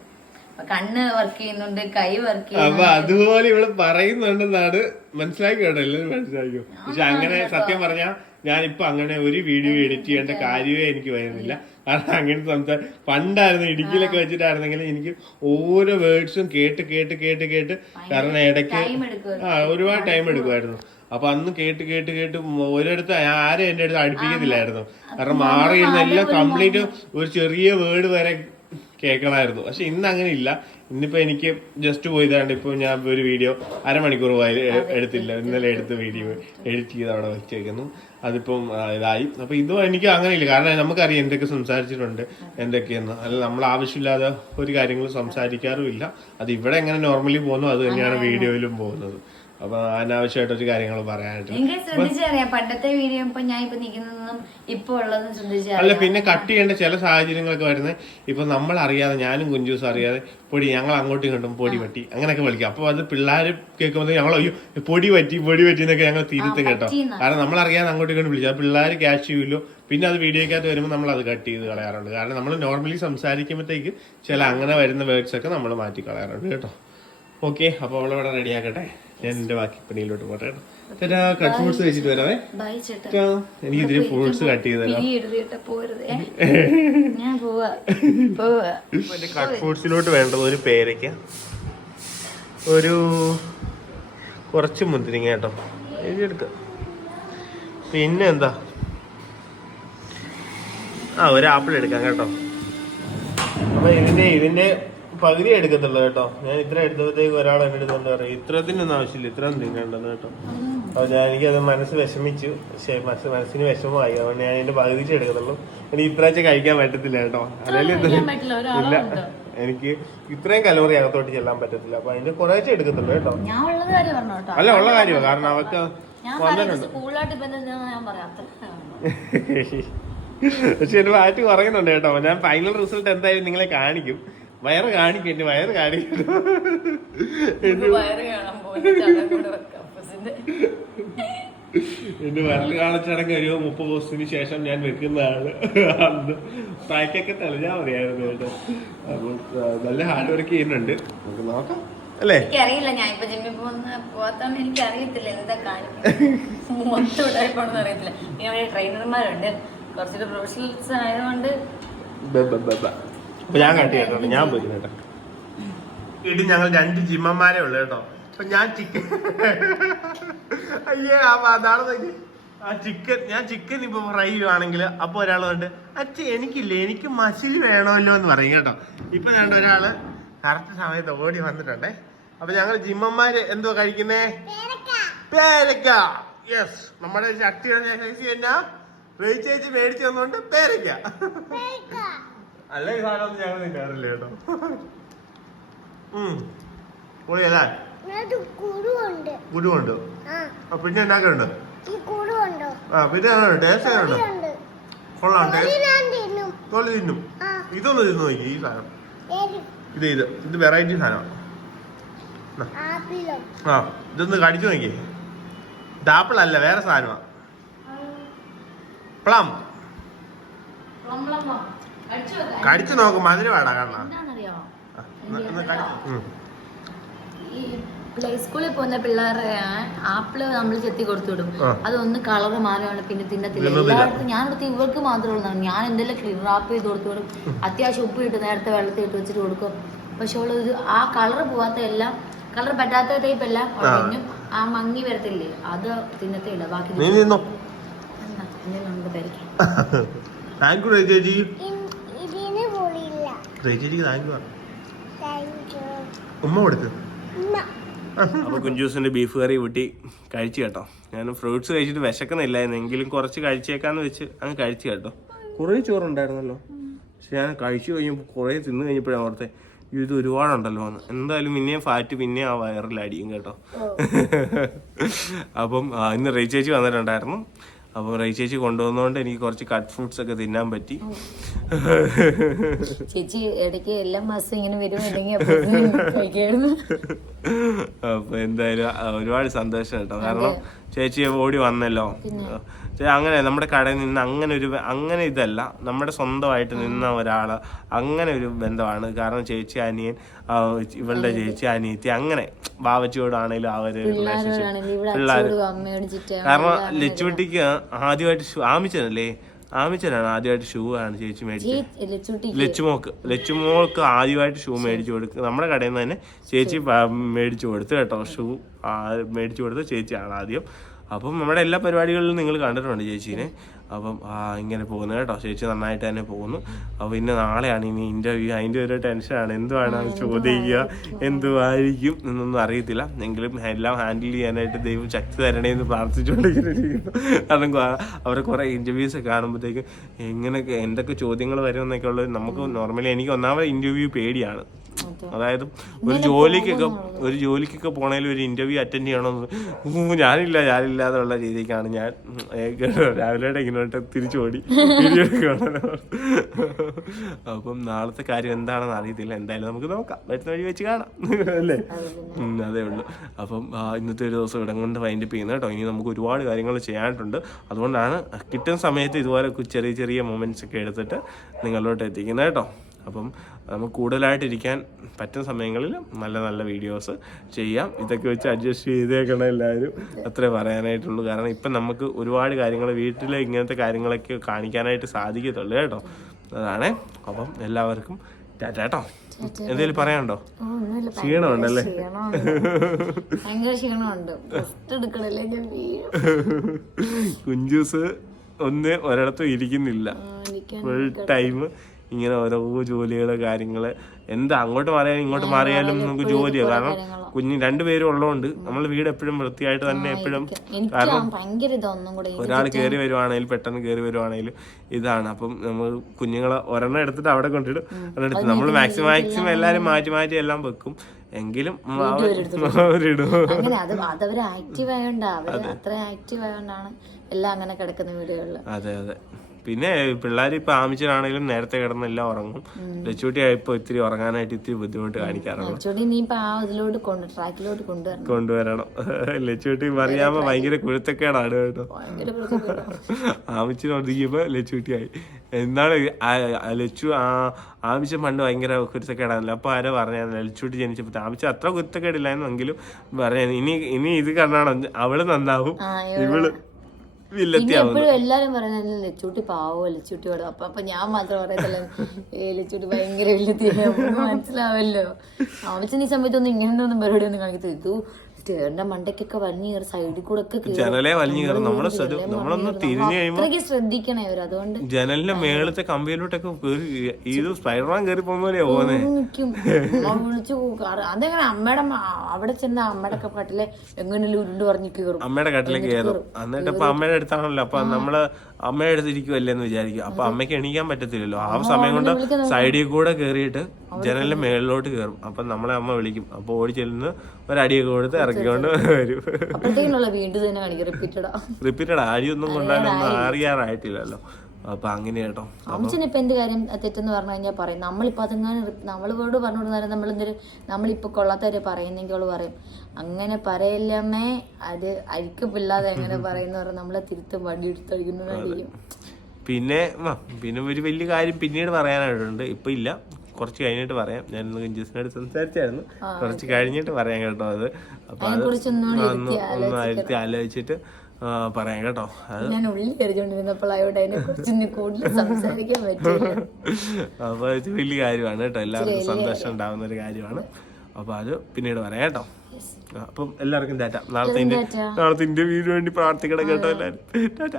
കണ്ണ് വർക്ക് ചെയ്യുന്നുണ്ട്, കൈ വർക്ക് ചെയ്യുന്നുണ്ട്. അപ്പൊ അതുപോലെ ഇവള് പറയുന്നുണ്ടെന്നാണ് മനസ്സിലാക്കിയോട്ടെ. എല്ലാവരും മനസ്സിലാക്കിയോ. പക്ഷെ അങ്ങനെ സത്യം പറഞ്ഞാൽ ഞാനിപ്പോ അങ്ങനെ ഒരു വീഡിയോ എഡിറ്റ് ചെയ്യേണ്ട കാര്യമേ എനിക്ക് വരുന്നില്ല. കാരണം അങ്ങനെ പണ്ടായിരുന്നു ഇടുക്കിയിലൊക്കെ വെച്ചിട്ടായിരുന്നെങ്കിൽ എനിക്ക് ഓരോ വേർഡ്സും കേട്ട് കാരണം ഇടയ്ക്ക് ഒരുപാട് ടൈം എടുക്കുമായിരുന്നു. അപ്പൊ അന്ന് കേട്ട് ഒരിടത്ത് ആരും എന്റെ അടുത്ത് അടുപ്പിക്കത്തില്ലായിരുന്നു. കാരണം മാറിയിരുന്ന എല്ലാം കംപ്ലീറ്റ് ഒരു ചെറിയ വേർഡ് വരെ കേൾക്കണമായിരുന്നു. പക്ഷെ ഇന്ന് അങ്ങനെ ഇല്ല. ഇന്നിപ്പോ എനിക്ക് ജസ്റ്റ് പോയതാണ്ട് ഇപ്പൊ ഞാൻ ഒരു വീഡിയോ അരമണിക്കൂർ എടുത്തില്ല, ഇന്നലെ എടുത്ത വീഡിയോ എഡിറ്റ് ചെയ്ത് അവിടെ വെച്ചേക്കുന്നു. അതിപ്പം ഇതായി. അപ്പൊ ഇതും എനിക്ക് അങ്ങനെയില്ല, കാരണം നമുക്കറിയാം എന്തൊക്കെ സംസാരിച്ചിട്ടുണ്ട് എന്തൊക്കെയെന്ന്. അല്ല, നമ്മൾ ആവശ്യമില്ലാതെ ഒരു കാര്യങ്ങളും സംസാരിക്കാറുമില്ല. അത് ഇവിടെ എങ്ങനെ നോർമലി പോകുന്നു അത് തന്നെയാണ് വീഡിയോയിലും പോകുന്നത്. അപ്പൊ അനാവശ്യമായിട്ടൊരു കാര്യങ്ങൾ പറയാനായിട്ടില്ല. എനിക്ക് ശ്രദ്ധിച്ചറിയാം പണ്ടത്തെ വീഡിയോ ഇപ്പൊ ഞാൻ ഇപ്പൊ നിൽക്കുന്നതും ഇപ്പൊ ഉള്ളതും ശ്രദ്ധിച്ചറിയാം. അല്ല, പിന്നെ കട്ട് ചെയ്യേണ്ട ചില സാഹചര്യങ്ങളൊക്കെ വരുന്നത് ഇപ്പൊ നമ്മൾ അറിയാതെ, ഞാനും കുഞ്ചൂസും അറിയാതെ പൊടി, ഞങ്ങൾ അങ്ങോട്ടും ഇങ്ങോട്ടും പൊടി പറ്റി അങ്ങനെയൊക്കെ വിളിക്കും. അപ്പൊ അത് പിള്ളേർ കേൾക്കുമ്പോൾ ഞങ്ങൾ അയ്യോ പൊടി പറ്റി എന്നൊക്കെ ഞങ്ങൾ തിരുത്തും കേട്ടോ. കാരണം നമ്മൾ അറിയാതെ അങ്ങോട്ടും ഇങ്ങോട്ടും വിളിച്ചു, അത് പിള്ളേർ ക്യാച്ച് ചെയ്യുമല്ലോ. പിന്നെ അത് വീഡിയോക്കകത്ത് വരുമ്പോൾ നമ്മൾ അത് കട്ട് ചെയ്ത് കളയാറുണ്ട്. കാരണം നമ്മൾ നോർമലി സംസാരിക്കുമ്പോഴത്തേക്ക് ചില അങ്ങനെ വരുന്ന വേർഡ്സ് ഒക്കെ നമ്മൾ മാറ്റി കളയാറുണ്ട് കേട്ടോ. ഓക്കെ, അപ്പൊ അവളിവിടെ റെഡി ആക്കട്ടെ, ഞാൻ എന്റെ ബാക്കി പണിയിലോട്ട് പോട്ടെ. കട്ട് ഫ്രൂട്ട്സ് കഴിച്ചിട്ട് വരാവേ. എനിക്ക് ഇതിന് ഫ്രൂട്ട്സ് കട്ട് ചെയ്ത് തരാം. കട്ട് ഫ്രൂട്ട്സിലോട്ട് വേണ്ടത് ഒരു പേരയ്ക്ക, ഒരു കുറച്ച് മുന്തിരിങ്ങ കേട്ടോ, എഴുതിയെടുക്ക. പിന്നെ എന്താ, ഒരു ആപ്പിൾ എടുക്കാം കേട്ടോ. അപ്പൊ ഇതിന്റെ പകുതി എടുക്കത്തുള്ളൂ കേട്ടോ. ഞാൻ ഇത്ര എടുത്തപ്പോഴത്തേക്ക് ഒരാൾ എന്റെ അടുത്തുകൊണ്ട് പറയും ഇത്രത്തിനൊന്നും ആവശ്യമില്ല, ഇത്രയും തിന്നണ്ടെന്ന് കേട്ടോ. അപ്പൊ എനിക്കത് മനസ്സ് വിഷമിച്ചു, പക്ഷെ മനസ്സിന് വിഷമമായി. അതുകൊണ്ട് ഞാൻ ഇതിന്റെ പകുതിച്ച് എടുക്കത്തുള്ളൂ. എനിക്ക് ഇപ്രാവശ്യം കഴിക്കാൻ പറ്റത്തില്ല കേട്ടോ. അല്ലെങ്കിൽ ഇല്ല, എനിക്ക് ഇത്രയും കലോറി അകത്തോട്ട് ചെല്ലാൻ പറ്റത്തില്ല. അപ്പൊ അതിന്റെ കുറേശ്ശെ എടുക്കത്തുള്ളൂ കേട്ടോ. അല്ല, ഉള്ള കാര്യമാണ്, കാരണം അവർക്ക് വന്നിട്ടുണ്ട്. പക്ഷെ എന്റെ വാറ്റ് കുറയുന്നുണ്ട് കേട്ടോ. ഞാൻ ഫൈനൽ റിസൾട്ട് എന്തായാലും നിങ്ങളെ കാണിക്കും. വയറ് കാണിക്കും, എന്റെ വയറ് കാണിക്കും. എന്റെ വയറിൽ കാണിച്ചടങ്ങ് ഒരു 30 ദിവസത്തിന് ശേഷം ഞാൻ വെക്കുന്നതാണ്. അന്ന് പാക്കൊക്കെ തെളിഞ്ഞാൽ മതിയായിരുന്നു കേട്ടോ. അപ്പൊ നല്ല ഹാർഡ് വർക്ക് ചെയ്യുന്നുണ്ട്, നമുക്ക് നോക്കാം അല്ലേ. എനിക്കറിയില്ല, ഞാൻ ഇപ്പൊ ജിമ്മിൽ പോകാത്തോണ്ട് എനിക്ക് അറിയത്തില്ല എന്താ കാണിക്കും, മൊത്തം ഉണ്ടായിപ്പോണെന്ന് അറിയത്തില്ല. പിന്നെ ട്രെയിനർമാരുണ്ട്, കുറച്ചൊരു പ്രൊഫഷണൽസ് ആയതുകൊണ്ട്. അപ്പൊ ഞാൻ കട്ട് ചെയ്തിട്ടുണ്ട്, ഞാൻ പോയി കേട്ടോ. വീട്ടിൽ ഞങ്ങൾ 2 ജിമ്മന്മാരേ ഉള്ളു കേട്ടോ. അപ്പൊ ഞാൻ ചിക്കൻ അയ്യേ അതാണ് ഞാൻ ചിക്കൻ ഇപ്പൊ ഫ്രൈ ചെയ്യുവാണെങ്കിൽ അപ്പൊ ഒരാൾ കൊണ്ട് എനിക്കില്ലേ, എനിക്ക് മസിൽ വേണമല്ലോ എന്ന് പറയും കേട്ടോ. ഇപ്പൊ ഞാൻ ഒരാള് കറക്റ്റ് സമയത്ത് ഓടി വന്നിട്ടുണ്ടേ. അപ്പൊ ഞങ്ങൾ ജിമ്മന്മാര് എന്തോ കഴിക്കുന്നേ, പേരക്ക. യെസ്, നമ്മുടെ ശക്തിയുടെ എന്നാ ചേച്ചി മേടിച്ചു തന്നുകൊണ്ട് പേരക്ക. അല്ല, ഈ സാധനം ഞങ്ങൾ നിൽക്കാറില്ല കേട്ടോ. പൊളിയല്ലേ, കുരുവുണ്ട്. പിന്നെ എന്നാക്കുണ്ട്, പിന്നെ ടേസ്റ്റ് എങ്ങനെയുണ്ട്? കൊള്ളാം, തൊലി തിന്നും. ഇതൊന്ന് തിന്നു നോക്കി, ഈ സാധനം ഇത് വെറൈറ്റി സാധനമാണ്. ഇതൊന്ന് കടിച്ചു നോക്കി. ഇത് ആപ്പിൾ അല്ല, വേറെ സാധനമാണ്. പ്ലം കടിച്ചു നോക്കും, മധുരമാടാ. കാരണം ഈ പ്ലേ സ്കൂളിൽ പോകുന്ന പിള്ളേരെ ആപ്പിള് നമ്മൾ ചെത്തി കൊടുത്തു വിടും, അതൊന്ന് കളറ് മാറിയാണ് പിന്നെ തിന്നത്തില്ല. എല്ലായിടത്തും ഞാനിടത്ത് ഇവർക്ക് മാത്രമേ ഉള്ളൂ. ഞാൻ എന്തെല്ലാം ക്ലിയർ ആപ്പ് ചെയ്ത് കൊടുത്തു വിടും, അത്യാവശ്യം ഉപ്പ് ഇട്ട് നേരത്തെ വെള്ളത്തിൽ ഇട്ട് വെച്ചിട്ട് കൊടുക്കും. പക്ഷെ അവള് ഇത് ആ കളറ് പോവാത്ത എല്ലാം, കളർ പറ്റാത്ത ടൈപ്പ് എല്ലാം ഉടഞ്ഞു ആ മങ്ങി വരത്തില്ലേ, അത് തിന്നത്തേ ഇല്ല. ബാക്കി ഉമ്മ കൊടുക്ക്. അപ്പൊ കുഞ്ചൂസിന്റെ ബീഫ് കറി കൂട്ടി കഴിച്ചു കേട്ടോ. ഞാൻ ഫ്രൂട്ട്സ് കഴിച്ചിട്ട് വിശക്കുന്നില്ലായിരുന്നു, എങ്കിലും കുറച്ച് കഴിച്ചേക്കാന്ന് വെച്ച് അങ്ങ് കഴിച്ചു കേട്ടോ. കുറേ ചോറുണ്ടായിരുന്നല്ലോ, പക്ഷെ ഞാൻ കഴിച്ചു കഴിഞ്ഞപ്പോൾ കുറേ തിന്നു കഴിഞ്ഞപ്പോഴാണ് ഓർത്തെ ഇത് ഒരുപാടുണ്ടല്ലോ എന്ന്. എന്തായാലും പിന്നെയും ഫാറ്റ് പിന്നെയും ആ വയറിലടിയും കേട്ടോ. അപ്പം ഇന്ന് റീ ചേച്ചി വന്നിട്ടുണ്ടായിരുന്നു. അപ്പോൾ റീ ചേച്ചി കൊണ്ടുവന്നതുകൊണ്ട് എനിക്ക് കുറച്ച് കട്ട് ഫ്രൂട്ട്സ് ഒക്കെ തിന്നാൻ പറ്റി. ചേച്ചി ഇടയ്ക്ക് എല്ലാ മാസം ഇങ്ങനെ വരുമെങ്കിൽ അപ്പൊ എന്തായാലും ഒരുപാട് സന്തോഷം കേട്ടോ. കാരണം ചേച്ചി ഓടി വന്നല്ലോ. അങ്ങനെ നമ്മുടെ കടയിൽ നിന്ന് അങ്ങനെ ഇതല്ല, നമ്മുടെ സ്വന്തമായിട്ട് നിന്ന ഒരാള്, അങ്ങനെ ഒരു ബന്ധമാണ്. കാരണം ചേച്ചി അനിയൻ, ഇവളുടെ ചേച്ചി അനിയത്തി, അങ്ങനെ ബാവച്ചിയോടാണേലും ആ ഒരു റിലേഷൻഷിപ്പ് പിള്ളേർ. കാരണം ലച്ചുകുട്ടിക്ക് ആദ്യമായിട്ട് ആമിച്ചനാണ് ആദ്യമായിട്ട് ഷൂ ആണ് ചേച്ചി മേടിച്ചത്. ലച്ചുമോൾക്ക് ആദ്യമായിട്ട് ഷൂ മേടിച്ചു കൊടുക്കുക നമ്മുടെ കടയിൽ നിന്ന് തന്നെ ചേച്ചി മേടിച്ചു കൊടുത്തു കേട്ടോ. ഷൂ മേടിച്ചു കൊടുത്ത് ചേച്ചിയാണ് ആദ്യം. അപ്പം നമ്മുടെ എല്ലാ പരിപാടികളിലും നിങ്ങൾ കണ്ടിട്ടുണ്ട് ചേച്ചീനെ. അപ്പം ഇങ്ങനെ പോകുന്നു കേട്ടോ. ചേച്ചി നന്നായിട്ട് തന്നെ പോകുന്നു. അപ്പോൾ ഇന്ന് നാളെയാണ് ഇനി ഇൻ്റർവ്യൂ. അതിൻ്റെ ഒരു ടെൻഷനാണ്, എന്തുവാണ് ചോദിക്കുക, എന്തുമായിരിക്കും എന്നൊന്നും അറിയത്തില്ല. എങ്കിലും എല്ലാം ഹാൻഡിൽ ചെയ്യാനായിട്ട് ദൈവം ശക്തി തരണേ എന്ന് പ്രാർത്ഥിച്ചുകൊണ്ടിരിക്കുന്നു. കാരണം അവരെ കുറേ ഇൻ്റർവ്യൂസൊക്കെ കാണുമ്പോഴത്തേക്കും എങ്ങനെയൊക്കെ എന്തൊക്കെ ചോദ്യങ്ങൾ വരുമെന്നൊക്കെ ഉള്ളത് നമുക്ക് നോർമലി എനിക്ക് ഒന്നാമത് ഇൻ്റർവ്യൂ പേടിയാണ്. അതായത് ഒരു ജോലിക്കൊക്കെ പോണേലും ഒരു ഇന്റർവ്യൂ അറ്റൻഡ് ചെയ്യണമെന്ന് ഞാനില്ല എന്നുള്ള രീതിക്കാണ് ഞാൻ രാവിലെ ഇങ്ങോട്ട് തിരിച്ചോടി വീഡിയോ എടുക്കുകയാണ്. അപ്പം നാളത്തെ കാര്യം എന്താണെന്ന് അറിയത്തില്ല. എന്തായാലും നമുക്ക് നോക്കാം, വരുന്ന വഴി വെച്ച് കാണാം അല്ലേ. അതേ ഉള്ളൂ. അപ്പം ഇന്നത്തെ ഒരു ദിവസം ഇടം കൊണ്ട് വൈൻഡപ്പ് ചെയ്യുന്നത് കേട്ടോ. ഇനി നമുക്ക് ഒരുപാട് കാര്യങ്ങൾ ചെയ്യാനായിട്ടുണ്ട്. അതുകൊണ്ടാണ് കിട്ടുന്ന സമയത്ത് ഇതുപോലെ ചെറിയ ചെറിയ മൊമെന്റ്സ് ഒക്കെ എടുത്തിട്ട് നിങ്ങളിലോട്ട് എത്തിക്കുന്നത് കേട്ടോ. അപ്പം നമുക്ക് കൂടുതലായിട്ടിരിക്കാൻ പറ്റുന്ന സമയങ്ങളിൽ നല്ല നല്ല വീഡിയോസ് ചെയ്യാം. ഇതൊക്കെ വെച്ച് അഡ്ജസ്റ്റ് ചെയ്തേക്കണം എല്ലാവരും, അത്രേ പറയാനായിട്ടുള്ളൂ. കാരണം ഇപ്പം നമുക്ക് ഒരുപാട് കാര്യങ്ങൾ വീട്ടിൽ ഇങ്ങനത്തെ കാര്യങ്ങളൊക്കെ കാണിക്കാനായിട്ട് സാധിക്കത്തുള്ളൂ കേട്ടോ. അതാണേ. അപ്പം എല്ലാവർക്കും ടാറ്റ കേട്ടോ. എന്തെങ്കിലും പറയാനുണ്ടോ? ക്ഷീണമുണ്ടല്ലേ? കുഞ്ചൂസ് ഒരിടത്തും ഇരിക്കുന്നില്ല, ഫുൾ ടൈം ഇങ്ങനെ ഓരോ ജോലികള് കാര്യങ്ങള് എന്താ അങ്ങോട്ട് മാറിയാലും ഇങ്ങോട്ട് മാറിയാലും നമുക്ക് ജോലിയാണ്. കാരണം കുഞ്ഞ് രണ്ടുപേരും ഉള്ളതുകൊണ്ട് നമ്മൾ വീട് എപ്പോഴും വൃത്തിയായിട്ട് തന്നെ എപ്പോഴും. കാരണം ഒരാൾ കയറി വരുവാണെങ്കിലും പെട്ടെന്ന് കയറി വരുവാണെങ്കിലും ഇതാണ്. അപ്പം നമ്മൾ കുഞ്ഞുങ്ങളെ ഒരെണ്ണം എടുത്തിട്ട് അവിടെ കൊണ്ടിടും, ഒരെണ്ണം നമ്മൾ മാക്സിമം എല്ലാവരും മാറ്റി എല്ലാം വെക്കും. എങ്കിലും അതെ. പിന്നെ പിള്ളേർ ഇപ്പൊ ആമിച്ചനാണെങ്കിലും നേരത്തെ കിടന്ന് എല്ലാം ഉറങ്ങും. ലച്ചൂട്ടി ഇപ്പൊ ഇത്തിരി ഉറങ്ങാനായിട്ട് ഇത്തിരി ബുദ്ധിമുട്ട് കാണിക്കാറുണ്ട്. കൊണ്ടുവരണം. ലച്ചൂട്ടി പറയാമോ ഭയങ്കര കുരുത്തക്കേടാണ് കേട്ടോ. ആമിച്ചൻ ഒതുങ്ങിയപ്പോ ലച്ചൂട്ടിയായി. എന്നാണ് ലച്ചു ആമിച്ചൻ പണ്ട് ഭയങ്കര കുരുത്തക്കേടാണല്ലോ. അപ്പൊ ആരോ പറഞ്ഞായിരുന്നു ലച്ചൂട്ടി ജനിച്ചപ്പോ ആമിച്ചൻ അത്ര കുരുത്തക്കേടില്ലായിരുന്നു എങ്കിലും പറയാൻ ഇനി ഇത് കാരണമാണ് അവള് നന്നാവും ഇവള് എപ്പോഴും എല്ലാരും പറയുന്നത് ലച്ചൂട്ടി പാവോ ലച്ചൂട്ടി പാടും. അപ്പൊ ഞാൻ മാത്രം പറയത്തില്ല ലച്ചൂട്ടി ഭയങ്കര വലിയ മനസ്സിലാവല്ലോ. ആവശ്യം ഈ സമയത്തൊന്നും ഇങ്ങനത്തെ പരിപാടി ഒന്നും കാണിക്കത്തില്ല. ഇത് സ്റ്റേറിന്റെ മണ്ടയ്ക്കൊക്കെ വലിഞ്ഞു കയറി സൈഡിൽ കൂടെ ഒക്കെ നമ്മളൊന്ന് തിരിഞ്ഞു കഴിയുമ്പോൾ ശ്രദ്ധിക്കണേ അവര്. അതുകൊണ്ട് ജനലിന്റെ മേളത്തെ കമ്പിയിലോട്ടൊക്കെ ഇത് സ്പൈഡർമാൻ കയറി പോകുമ്പോഴേ പോകുന്നേ. വിളിച്ചു അതെങ്ങനെ അമ്മയുടെ അവിടെ ചെന്ന അമ്മയുടെ കട്ടിലെ എങ്ങനെയല്ലോ ഉരുണ്ട് പറഞ്ഞു കയറും. അമ്മയുടെ കട്ടിലേക്ക് കയറും. എന്നിട്ട് ഇപ്പൊ അമ്മയുടെ അടുത്താണല്ലോ. അപ്പൊ നമ്മള് അമ്മയുടെ അടുത്തിരിക്കുമല്ലേ എന്ന് വിചാരിക്കും. അപ്പൊ അമ്മയ്ക്ക് എണീക്കാൻ പറ്റത്തില്ലല്ലോ. ആ സമയം കൊണ്ട് സൈഡിൽ കൂടെ കേറിയിട്ട് ജനലിന്റെ മേളിലോട്ട് കയറും. അപ്പൊ നമ്മളെ അമ്മ വിളിക്കും. അപ്പൊ ഓടി ചെല്ലുന്ന ഒരടിയൊക്കെ കൊടുത്ത് ഇറക്കിക്കൊണ്ട് വരും. റിപ്പീറ്റഡാ അടിയൊന്നും കൊണ്ടാലൊന്നും അറിയാറായിട്ടില്ലല്ലോ. അപ്പൊ അങ്ങനെ കേട്ടോ. അമ്മച്ചനിപ്പൊ എന്ത് കാര്യം തെറ്റെന്ന് പറഞ്ഞു കഴിഞ്ഞാൽ പറയും. നമ്മളിപ്പോ അതങ്ങനെ നമ്മളോട് പറഞ്ഞു കൊടുത്താലും നമ്മളിപ്പോ കൊള്ളാത്തവരെ പറയുന്നെങ്കിൽ അവള് പറയും അങ്ങനെ പറയില്ലമ്മേ, അത് അരിക്കപ്പില്ലാതെ എങ്ങനെ പറയുന്ന പറഞ്ഞാൽ നമ്മളെ തിരുത്തും വടി എടുത്തടിക്കുന്നതായിരിക്കും. പിന്നെ ഒരു വലിയ കാര്യം പിന്നീട് പറയാനായിട്ടുണ്ട്. ഇപ്പൊ ഇല്ല, കുറച്ച് കഴിഞ്ഞിട്ട് പറയാം. ഞാൻ ജിസിനോട് സംസാരിച്ചായിരുന്നു, കുറച്ച് കഴിഞ്ഞിട്ട് പറയാം കേട്ടോ. അത് അപ്പൊ ഒന്ന് ആലോചിച്ചിട്ട് പറയാം കേട്ടോ. അത് അപ്പൊ ഇത് വലിയ കാര്യമാണ് കേട്ടോ. എല്ലാവർക്കും സന്തോഷം ഉണ്ടാവുന്ന ഒരു കാര്യമാണ്. അപ്പൊ അത് പിന്നീട് പറയാം കേട്ടോ. അപ്പം എല്ലാവർക്കും ടാറ്റ. നാളത്തെ ഇന്റർവ്യൂവിന് വേണ്ടി പ്രാർത്ഥിക്കണം കേട്ടോ എല്ലാവരും. ടാറ്റ.